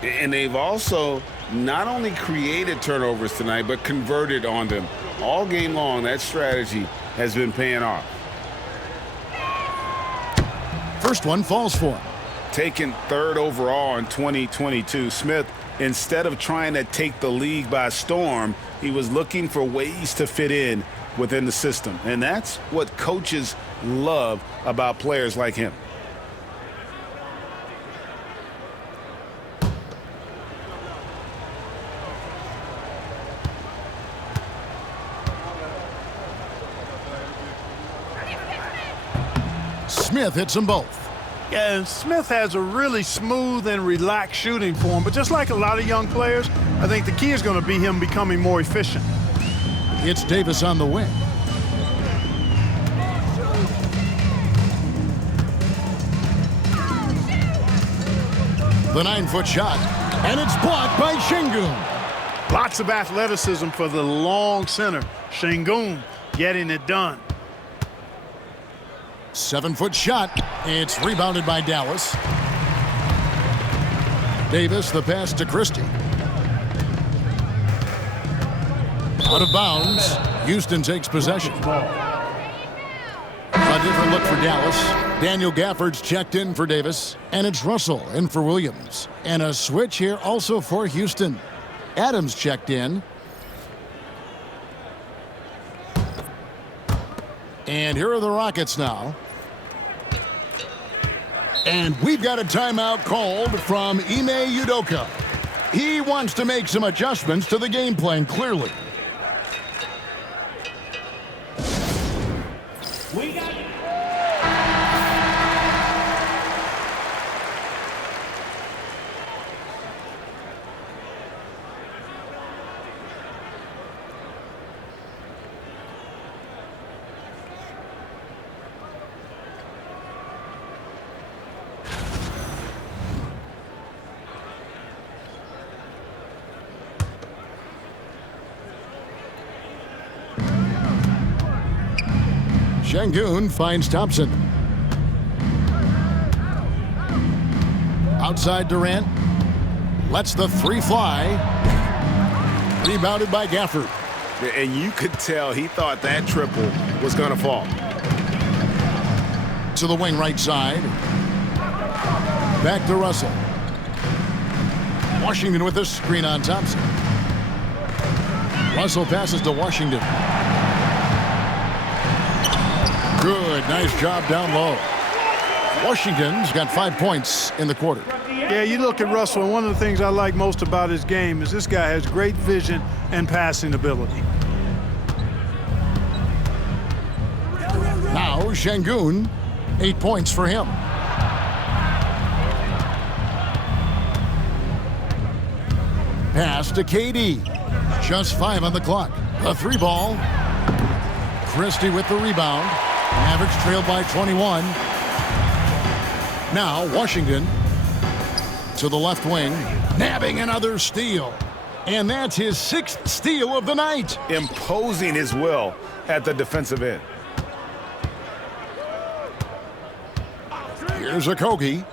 And they've also not only created turnovers tonight, but converted on them. All game long, that strategy has been paying off. First one falls for him. Taken 3rd overall in 2022, Smith, instead of trying to take the league by storm, he was looking for ways to fit in within the system. And that's what coaches love about players like him. Smith hits them both. Yeah, and Smith has a really smooth and relaxed shooting form, but just like a lot of young players, I think the key is going to be him becoming more efficient. It's Davis on the wing. The 9-foot shot, and it's blocked by Şengün. Lots of athleticism for the long center. Şengün getting it done. 7-foot shot. It's rebounded by Dallas. Davis, the pass to Christie. Out of bounds. Houston takes possession. A different look for Dallas. Daniel Gafford's checked in for Davis. And it's Russell in for Williams. And a switch here also for Houston. Adams checked in. And here are the Rockets now. And we've got a timeout called from Ime Udoka. He wants to make some adjustments to the game plan, clearly. We got it. Şengün finds Thompson. Outside Durant. Lets the 3 fly. Rebounded by Gafford. And you could tell he thought that triple was going to fall. To the wing right side. Back to Russell. Washington with a screen on Thompson. Russell passes to Washington. Good, nice job down low. Washington's got 5 points in the quarter. Yeah, you look at Russell, and one of the things I like most about his game is this guy has great vision and passing ability. Now Şengün, 8 points for him. Pass to KD. Just 5 on the clock. A 3 ball. Christie with the rebound. Mavericks trailed by 21. Now Washington to the left wing. Nabbing another steal. And that's his 6th steal of the night. Imposing his will at the defensive end. Here's Okogie,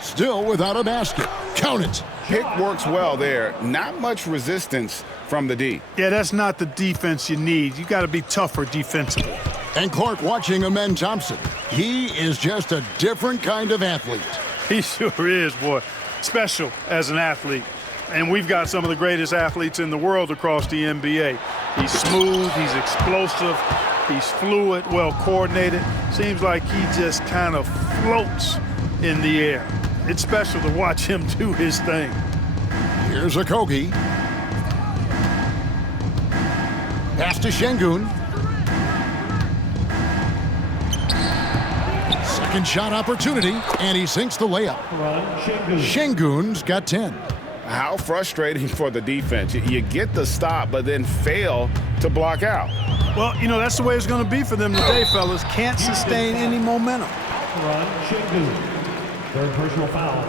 still without a basket. Count it. Pick works well there. Not much resistance from the D. Yeah, that's not the defense you need. You got to be tougher defensively. And Clark watching Amen Thompson. He is just a different kind of athlete. He sure is, boy. Special as an athlete. And we've got some of the greatest athletes in the world across the NBA. He's smooth, he's explosive, he's fluid, well coordinated. Seems like he just kind of floats in the air. It's special to watch him do his thing. Here's Okogie. Pass to Şengün. Second shot opportunity, and he sinks the layup. Şengün's got 10. How frustrating for the defense. You get the stop, but then fail to block out. Well, you know, that's the way it's going to be for them today, fellas. Can't sustain any momentum. Third personal foul.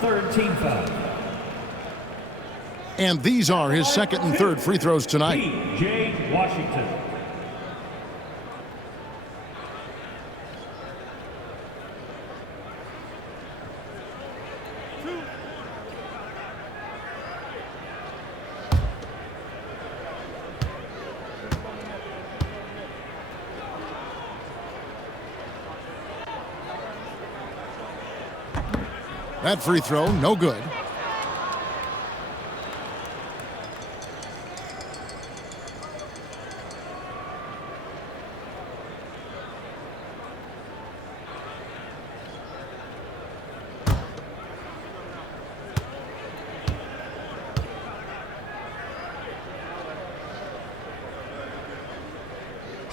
Third team foul. And these are his second and third free throws tonight. P.J. Washington. That free throw, no good.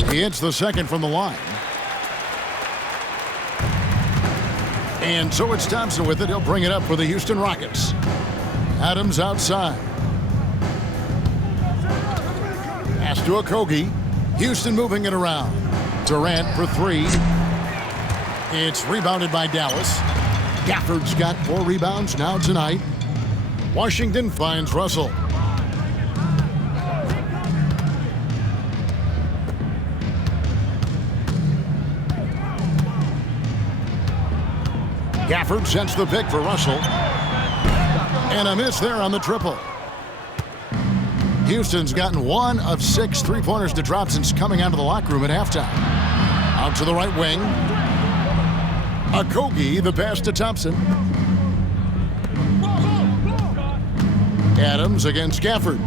He hits the second from the line. And so it's Thompson with it. He'll bring it up for the Houston Rockets. Adams outside. Pass to Okogie. Houston moving it around. Durant for 3. It's rebounded by Dallas. Gafford's got 4 rebounds now tonight. Washington finds Russell. Gafford sends the pick for Russell. And a miss there on the triple. Houston's gotten 1 of 6 three-pointers to drop since coming out of the locker room at halftime. Out to the right wing. Okogie, the pass to Thompson. Adams against Gafford.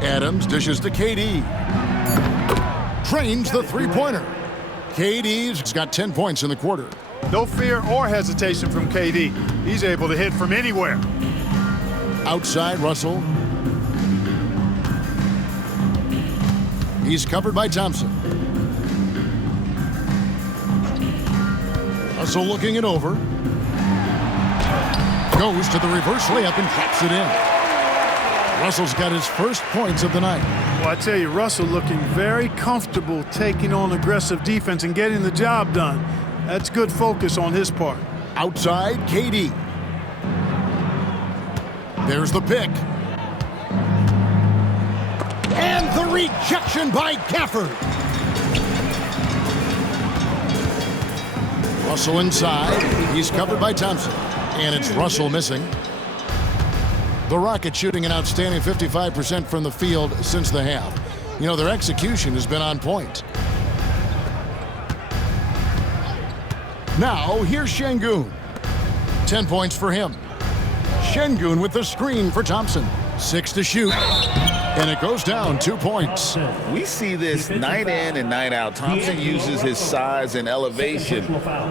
Adams dishes to KD. Trains the three-pointer. KD's got 10 points in the quarter. No fear or hesitation from KD. He's able to hit from anywhere. Outside, Russell. He's covered by Thompson. Russell looking it over. Goes to the reverse layup and traps it in. Russell's got his first points of the night. Well, I tell you, Russell looking very comfortable taking on aggressive defense and getting the job done. That's good focus on his part. Outside, KD. There's the pick. And the rejection by Gafford. Russell inside. He's covered by Thompson. And it's Russell missing. The Rockets shooting an outstanding 55% from the field since the half. You know, their execution has been on point. Now, here's Şengün. 10 points for him. Şengün with the screen for Thompson. 6 to shoot. And it goes down 2 points. We see this night in and night out. Thompson uses his size and elevation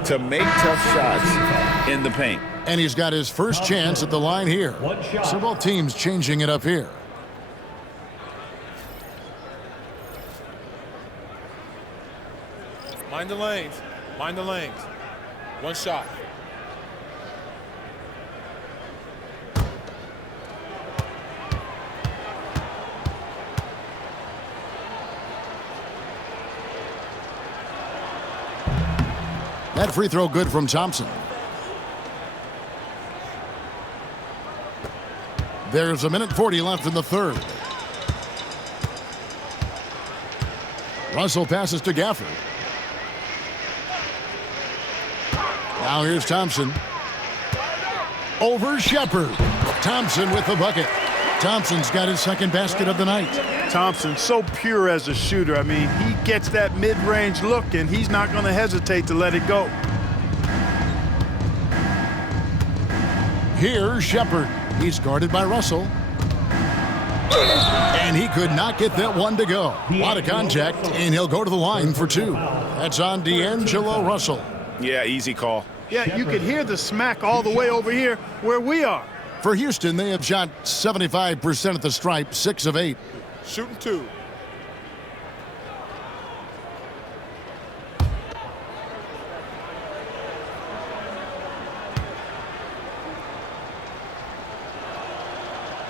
to make tough shots in the paint. And he's got his first chance at the line here. So both teams changing it up here. Mind the lanes. Mind the lanes. One shot. That free throw good from Thompson. There's 1:40 left in the third. Russell passes to Gafford. Now here's Thompson. Over Shepard. Thompson with the bucket. Thompson's got his second basket of the night. Thompson, so pure as a shooter. I mean, he gets that mid-range look, and he's not going to hesitate to let it go. Here's Shepard. He's guarded by Russell. And he could not get that one to go. A lot of contact, and he'll go to the line for two. That's on D'Angelo Russell. Yeah, easy call. Yeah, you could hear the smack all the way over here where we are. For Houston, they have shot 75% at the stripe, 6 of 8. Shooting 2.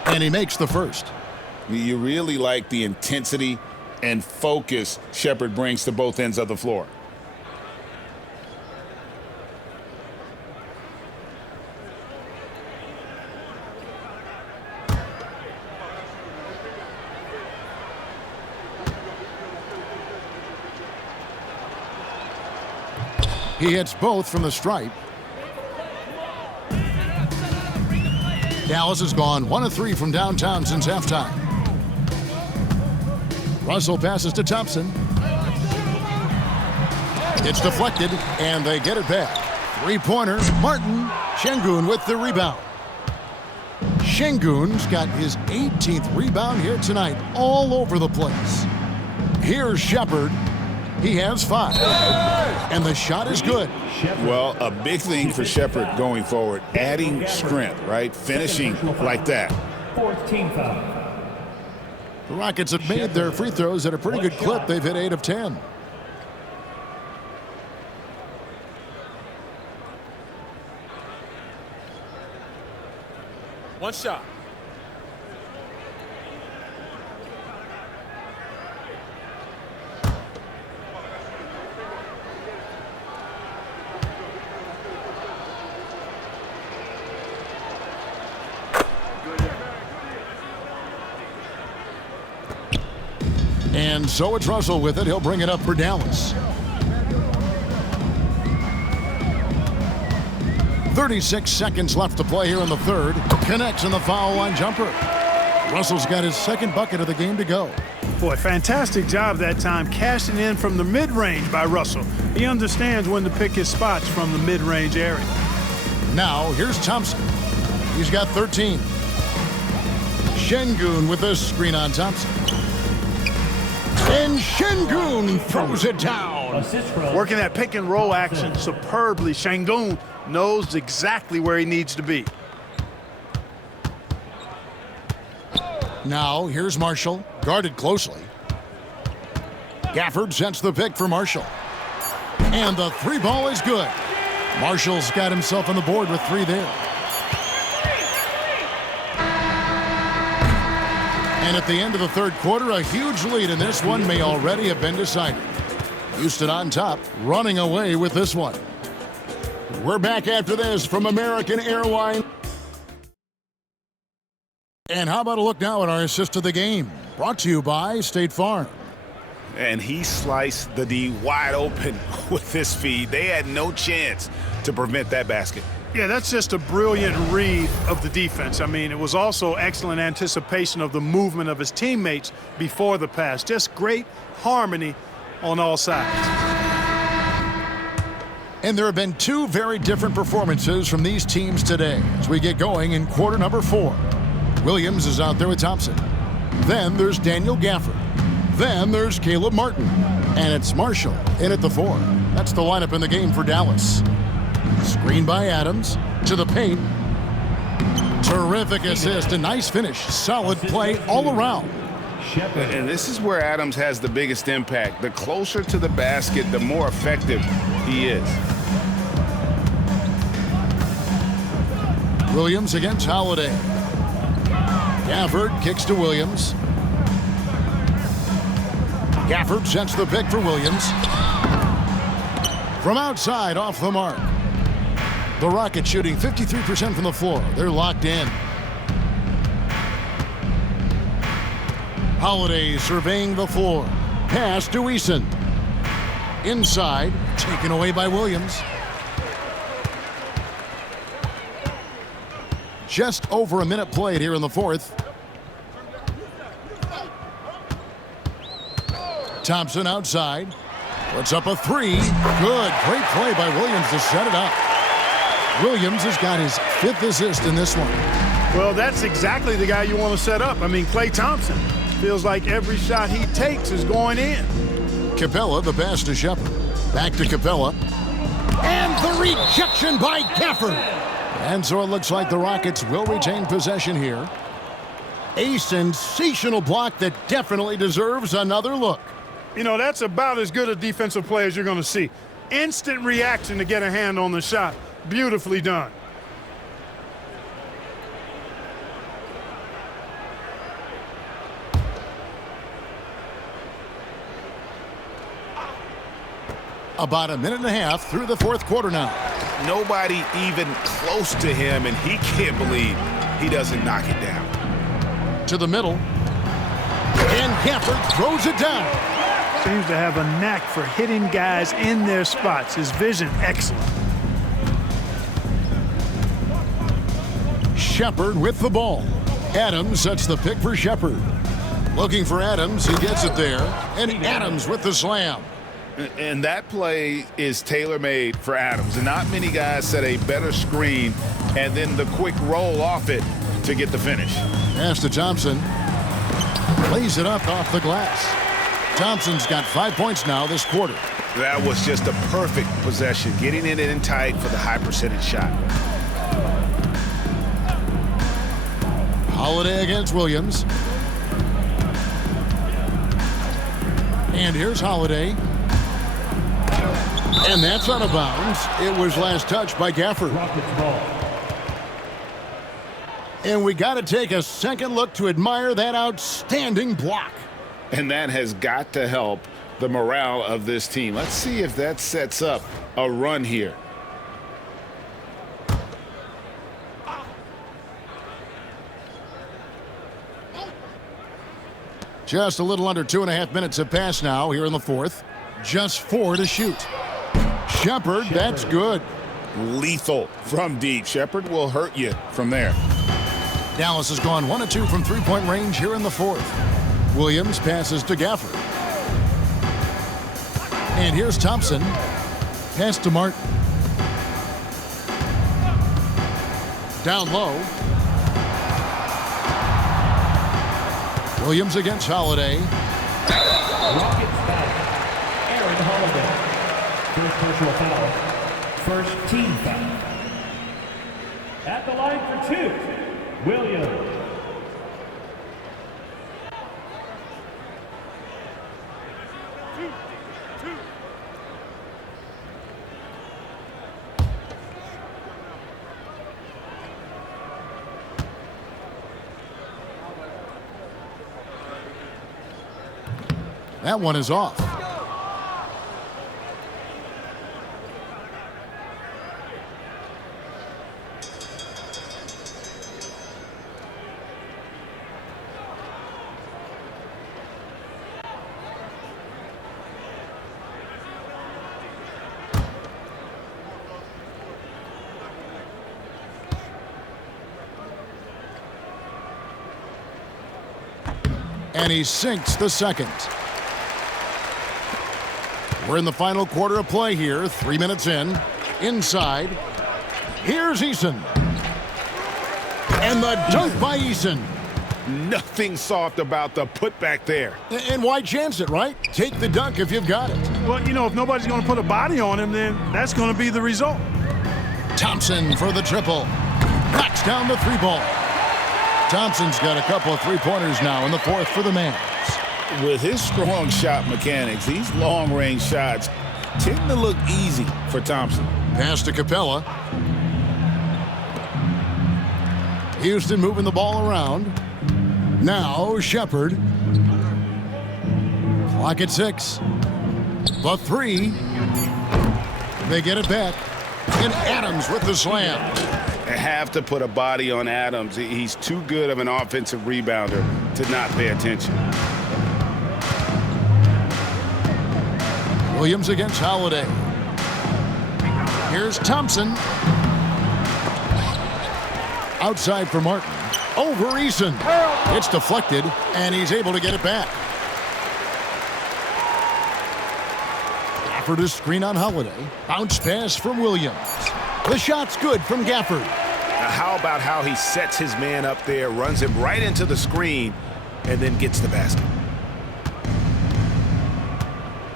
And he makes the first. You really like the intensity and focus Shepard brings to both ends of the floor. He hits both from the stripe. Dallas has gone 1 of 3 from downtown since halftime. Russell passes to Thompson. It's deflected, and they get it back. Three-pointer, Martin. Şengün with the rebound. Şengün's got his 18th rebound here tonight, all over the place. Here's Shepard. He has 5. And the shot is good. Well, a big thing for Shepard going forward, adding strength, right? Finishing like that. 4th team foul. The Rockets have made their free throws at a pretty good clip. They've hit 8 of 10. One shot. And so it's Russell with it. He'll bring it up for Dallas. 36 seconds left to play here in the third. Connects in the foul line jumper. Russell's got his second bucket of the game to go. Boy, fantastic job that time cashing in from the mid-range by Russell. He understands when to pick his spots from the mid-range area. Now, here's Thompson. He's got 13. Şengün with a screen on Thompson. And Şengün throws it down. Working that pick and roll action superbly. Şengün knows exactly where he needs to be. Now, here's Marshall, guarded closely. Gafford sets the pick for Marshall. And the 3 ball is good. Marshall's got himself on the board with 3 there. And at the end of the third quarter, a huge lead in this one may already have been decided. Houston on top, running away with this one. We're back after this from American Airlines. And how about a look now at our assist of the game? Brought to you by State Farm. And he sliced the D wide open with his feed. They had no chance to prevent that basket. Yeah, that's just a brilliant read of the defense. I mean, it was also excellent anticipation of the movement of his teammates before the pass. Just great harmony on all sides. And there have been 2 very different performances from these teams today as we get going in quarter number 4. Williams is out there with Thompson. Then there's Daniel Gafford. Then there's Caleb Martin. And it's Marshall in at the 4. That's the lineup in the game for Dallas. Screen by Adams to the paint. Terrific assist, a nice finish. Solid play all around. And this is where Adams has the biggest impact. The closer to the basket, the more effective he is. Williams against Holiday. Gafford kicks to Williams. Gafford sets the pick for Williams. From outside, off the mark. The Rockets shooting 53% from the floor. They're locked in. Holiday surveying the floor. Pass to Eason. Inside, taken away by Williams. Just over a minute played here in the fourth. Thompson outside. Puts up a three. Good. Great play by Williams to set it up. Williams has got his 5th assist in this one. Well, that's exactly the guy you want to set up. I mean, Klay Thompson feels like every shot he takes is going in. Capella, the pass to Shepard. Back to Capella. And the rejection by Gafford. And so it looks like the Rockets will retain possession here. A sensational block that definitely deserves another look. You know, that's about as good a defensive play as you're going to see. Instant reaction to get a hand on the shot. Beautifully done. About a minute and a half through the fourth quarter now. Nobody even close to him, and he can't believe he doesn't knock it down. To the middle. And Gafford throws it down. Seems to have a knack for hitting guys in their spots. His vision, excellent. Shepard with the ball. Adams sets the pick for Shepard. Looking for Adams. He gets it there. And Adams with the slam. And that play is tailor-made for Adams. And not many guys set a better screen and then the quick roll off it to get the finish. Pass to Thompson. Lays it up off the glass. Thompson's got 5 points now this quarter. That was just a perfect possession, getting it in tight for the high percentage shot. Holiday against Williams. And here's Holiday. And that's out of bounds. It was last touched by Gafford. And we got to take a second look to admire that outstanding block. And that has got to help the morale of this team. Let's see if that sets up a run here. Just a little under 2.5 minutes have passed now here in the fourth. Just 4 to shoot. Shepard, that's good. Lethal from deep. Shepard will hurt you from there. Dallas has gone 1 of 2 from three-point range here in the fourth. Williams passes to Gafford. And here's Thompson. Pass to Martin. Down low. Williams against Holiday. Rockets foul. Aaron Holiday. First personal foul. First team foul. At the line for 2, Williams. That one is off. And he sinks the second. We're in the final quarter of play here. 3 minutes in. Inside. Here's Eason. And the dunk by Eason. Nothing soft about the putback there. And why chance it, right? Take the dunk if you've got it. Well, you know, if nobody's going to put a body on him, then that's going to be the result. Thompson for the triple. Knocks down the 3-ball. Thompson's got a couple of three-pointers now in the fourth for the Mavs. With his strong shot mechanics, these long-range shots tend to look easy for Thompson. Pass to Capella. Houston moving the ball around. Now Shepard. Clock at 6. The 3. They get it back. And Adams with the slam. have to put a body on Adams. He's too good of an offensive rebounder to not pay attention. Williams against Holiday. Here's Thompson. Outside for Martin. Over Eason. It's deflected, and he's able to get it back. Gafford is screen on Holiday. Bounce pass from Williams. The shot's good from Gafford. Now how about how he sets his man up there, runs him right into the screen, and then gets the basket.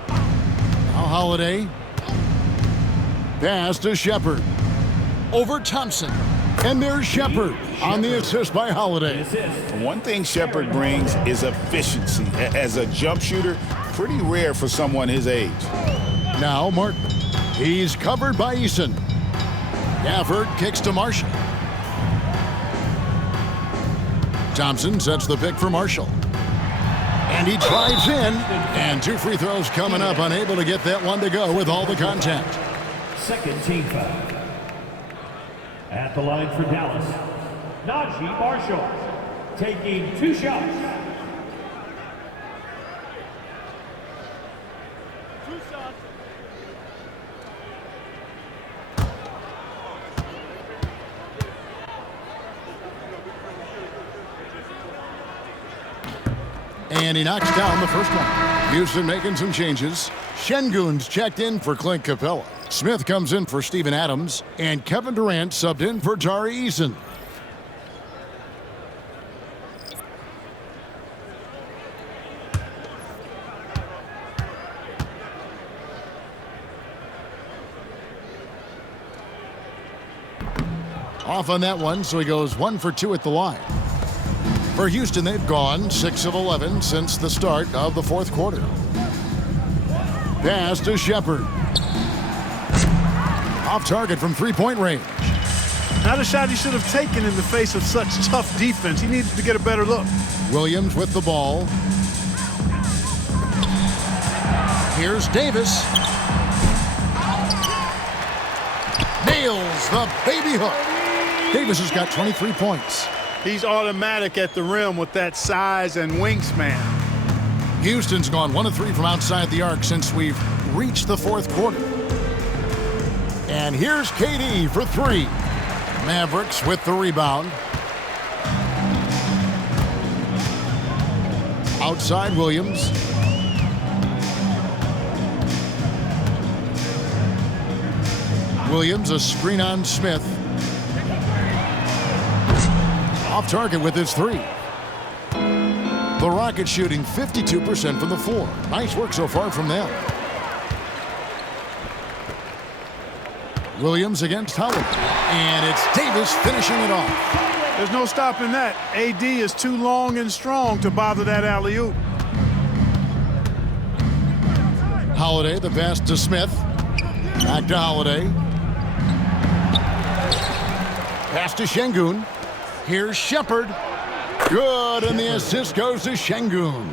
Now Holiday. Pass to Shepard. Over Thompson. And there's Shepard on the assist by Holiday. One thing Shepard brings is efficiency. As a jump shooter, pretty rare for someone his age. Now Martin. He's covered by Eason. Gafford kicks to Marshall. Thompson sets the pick for Marshall. And he drives in. And 2 free throws coming up. Unable to get that one to go with all the contact. Second team foul. At the line for Dallas, Najee Marshall, taking 2 shots. 2 shots. And he knocks down the first one. Houston making some changes. Şengün's checked in for Clint Capella. Smith comes in for Steven Adams. And Kevin Durant subbed in for Tari Eason. Off on that one, so he goes 1 for 2 at the line. For Houston, they've gone 6 of 11 since the start of the fourth quarter. Pass to Shepard. Off target from 3-point range. Not a shot he should have taken in the face of such tough defense. He needed to get a better look. Williams with the ball. Here's Davis. Nails the baby hook. Davis has got 23 points. He's automatic at the rim with that size and wingspan. Houston's gone 1 of 3 from outside the arc since we've reached the fourth quarter. And here's KD for 3. Mavericks with the rebound. Outside Williams. Williams a screen on Smith. Off target with his 3. The Rockets shooting 52% from the floor. Nice work so far from them. Williams against Howard. And it's Davis finishing it off. There's no stopping that. AD is too long and strong to bother that alley-oop. Holiday, the pass to Smith. Back to Holiday. Pass to Şengün. Here's Shepard. Good, and the assist goes to Şengün.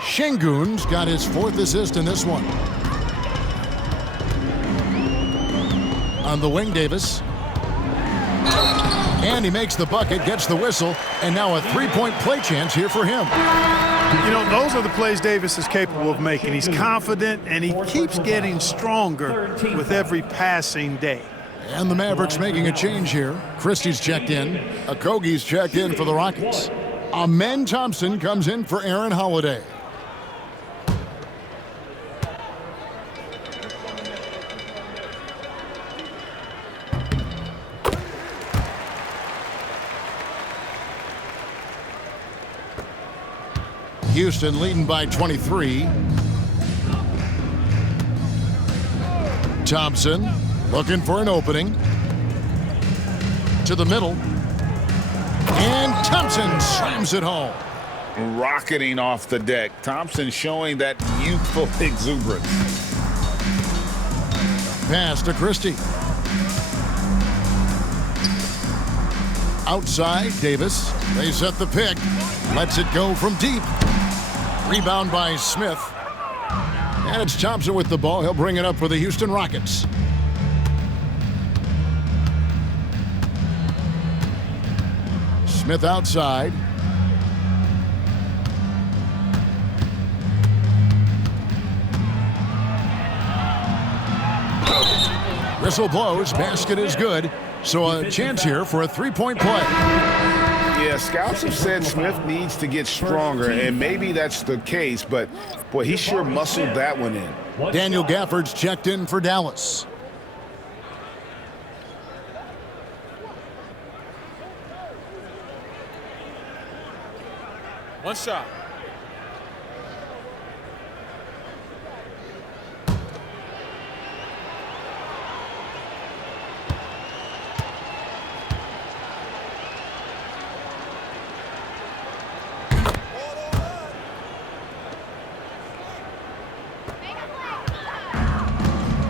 Şengün's got his 4th assist in this one. On the wing, Davis. And he makes the bucket, gets the whistle, and now a 3-point play chance here for him. You know, those are the plays Davis is capable of making. He's confident, and he keeps getting stronger with every passing day. And the Mavericks making a change here. Christie's checked in. Okogie's checked in for the Rockets. Amen Thompson comes in for Aaron Holiday. Houston leading by 23. Thompson looking for an opening. To the middle. And Thompson slams it home. Rocketing off the deck. Thompson showing that youthful exuberance. Pass to Christie. Outside, Davis. They set the pick. Lets it go from deep. Rebound by Smith. And it's Thompson with the ball. He'll bring it up for the Houston Rockets. Smith outside. Whistle blows, basket is good. So a chance here for a three-point play. Yeah, scouts have said Smith needs to get stronger, and maybe that's the case, but boy, he sure muscled that one in. Daniel Gafford's checked in for Dallas. One shot.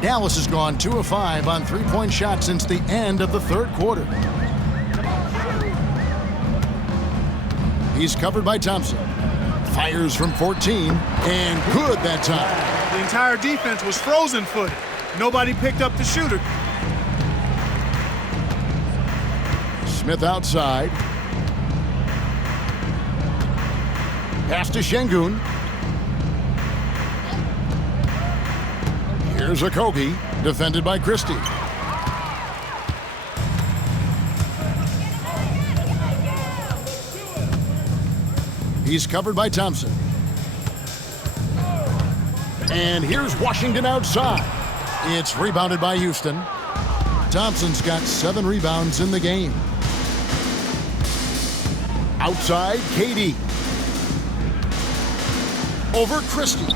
Dallas has gone 2 of 5 on three-point shots since the end of the third quarter. He's covered by Thompson. Fires from 14, and good that time. The entire defense was frozen-footed. Nobody picked up the shooter. Smith outside. Pass to Şengün. Here's Okogie, defended by Christie. He's covered by Thompson. And here's Washington outside. It's rebounded by Houston. Thompson's got 7 rebounds in the game. Outside, KD. Over Christie.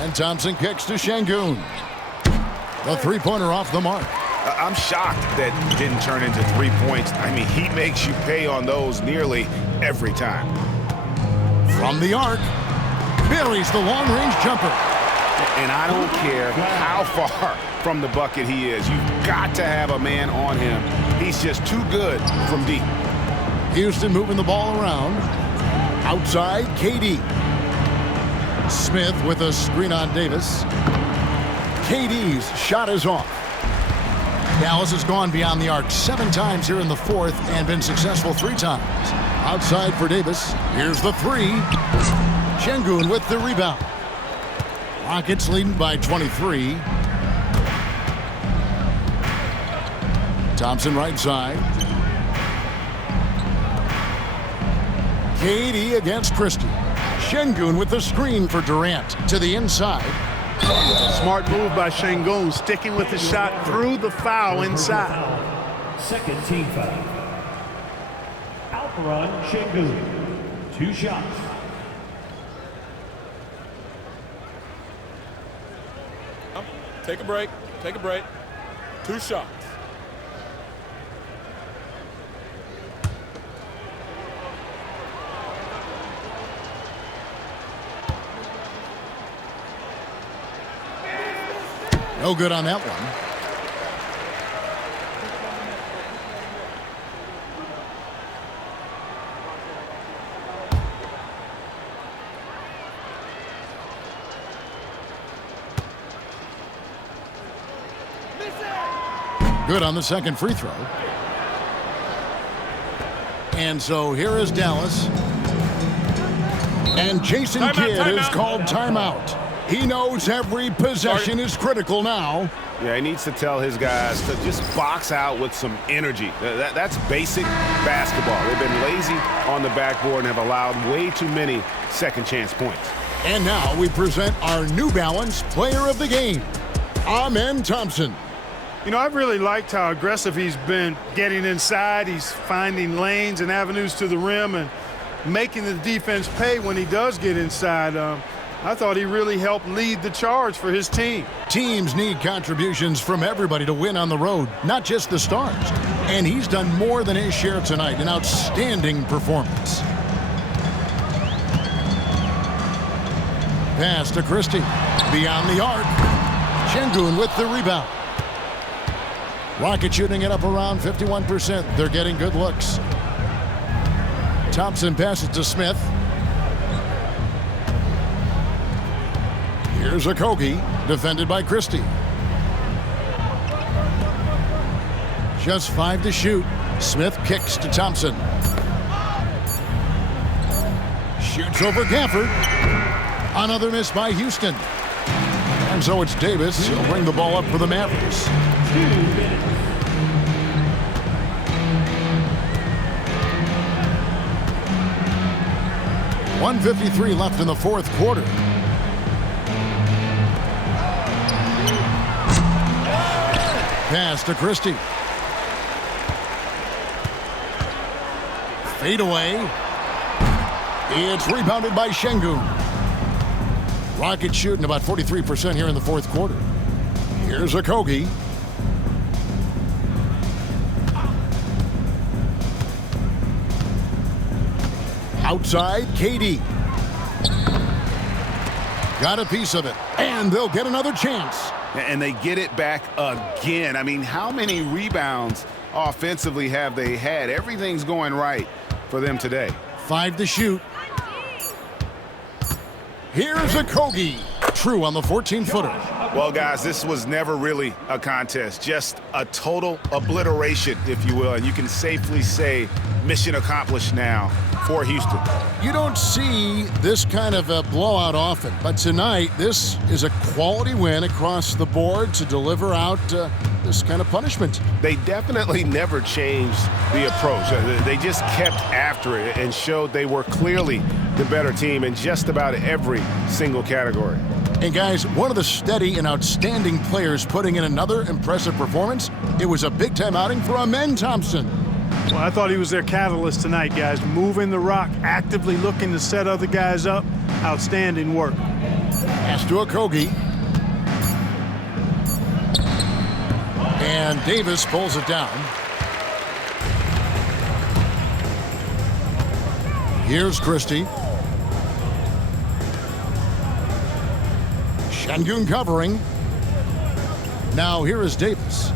And Thompson kicks to Şengün. The three-pointer off the mark. I'm shocked that didn't turn into 3 points. I mean, he makes you pay on those nearly every time. From the arc, buries the long-range jumper. And I don't care how far from the bucket he is. You've got to have a man on him. He's just too good from deep. Houston moving the ball around. Outside, KD. Smith with a screen on Davis. KD's shot is off. Dallas has gone beyond the arc 7 times here in the fourth and been successful 3 times. Outside for Davis. Here's the 3. Şengün with the rebound. Rockets leading by 23. Thompson right side. KD against Christie. Şengün with the screen for Durant to the inside. Smart move by Şengün, sticking with the shot through the foul inside. Second team foul. Alperen Şengün. 2 shots. Take a break. Take a break. 2 shots. No good on that one. Good on the second free throw. And so here is Dallas. And Jason Kidd is called timeout. He knows every possession is critical now. Yeah, he needs to tell his guys to just box out with some energy. That's basic basketball. They've been lazy on the backboard and have allowed way too many second chance points. And now we present our New Balance Player of the Game, Amen Thompson. You know, I've really liked how aggressive he's been getting inside. He's finding lanes and avenues to the rim and making the defense pay when he does get inside. I thought he really helped lead the charge for his team. Teams need contributions from everybody to win on the road, not just the stars. And he's done more than his share tonight, an outstanding performance. Pass to Christie. Beyond the arc. Şengün with the rebound. Rocket shooting it up around 51%. They're getting good looks. Thompson passes to Smith. Here's Okogie, defended by Christie. Just 5 to shoot. Smith kicks to Thompson. Shoots over Gafford. Another miss by Houston. And so it's Davis. He'll bring the ball up for the Mavericks. 2 minutes. .153 left in the fourth quarter. Pass to Christie. Fade away. It's rebounded by Şengün. Rockets shooting about 43% here in the fourth quarter. Here's Okogie. Outside, KD. Got a piece of it, and they'll get another chance. And they get it back again. I mean, how many rebounds offensively have they had? Everything's going right for them today. 5 to shoot. Here's Okogie. True on the 14-footer. Well, guys, this was never really a contest, just a total obliteration, if you will. And you can safely say mission accomplished now for Houston. You don't see this kind of a blowout often, but tonight this is a quality win across the board to deliver out this kind of punishment. They definitely never changed the approach. They just kept after it and showed they were clearly the better team in just about every single category. And guys, one of the steady and outstanding players putting in another impressive performance. It was a big-time outing for Amen Thompson. Well, I thought he was their catalyst tonight, guys. Moving the rock, actively looking to set other guys up. Outstanding work. Pass to Okogie. And Davis pulls it down. Here's Christie. Şengün covering. Now here is Davis.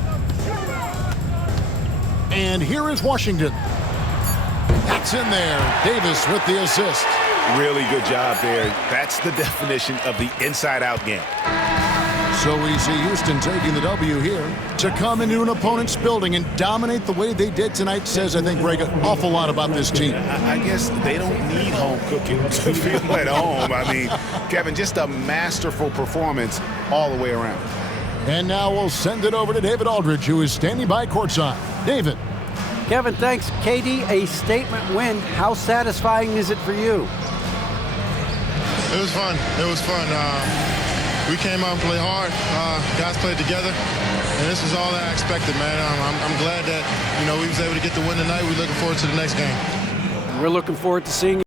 And here is Washington. That's in there. Davis with the assist. Really good job there. That's the definition of the inside-out game. So we see Houston taking the W here. To come into an opponent's building and dominate the way they did tonight says, I think, Greg, an awful lot about this team. I guess they don't need home cooking to feel at home. I mean, Kevin, just a masterful performance all the way around. And now we'll send it over to David Aldridge, who is standing by courtside. David. Kevin, thanks. KD, a statement win. How satisfying is it for you? It was fun. It was fun. We came out and played hard. Guys played together, and this is all that I expected, man. I'm glad that we was able to get the win tonight. We're looking forward to the next game. We're looking forward to seeing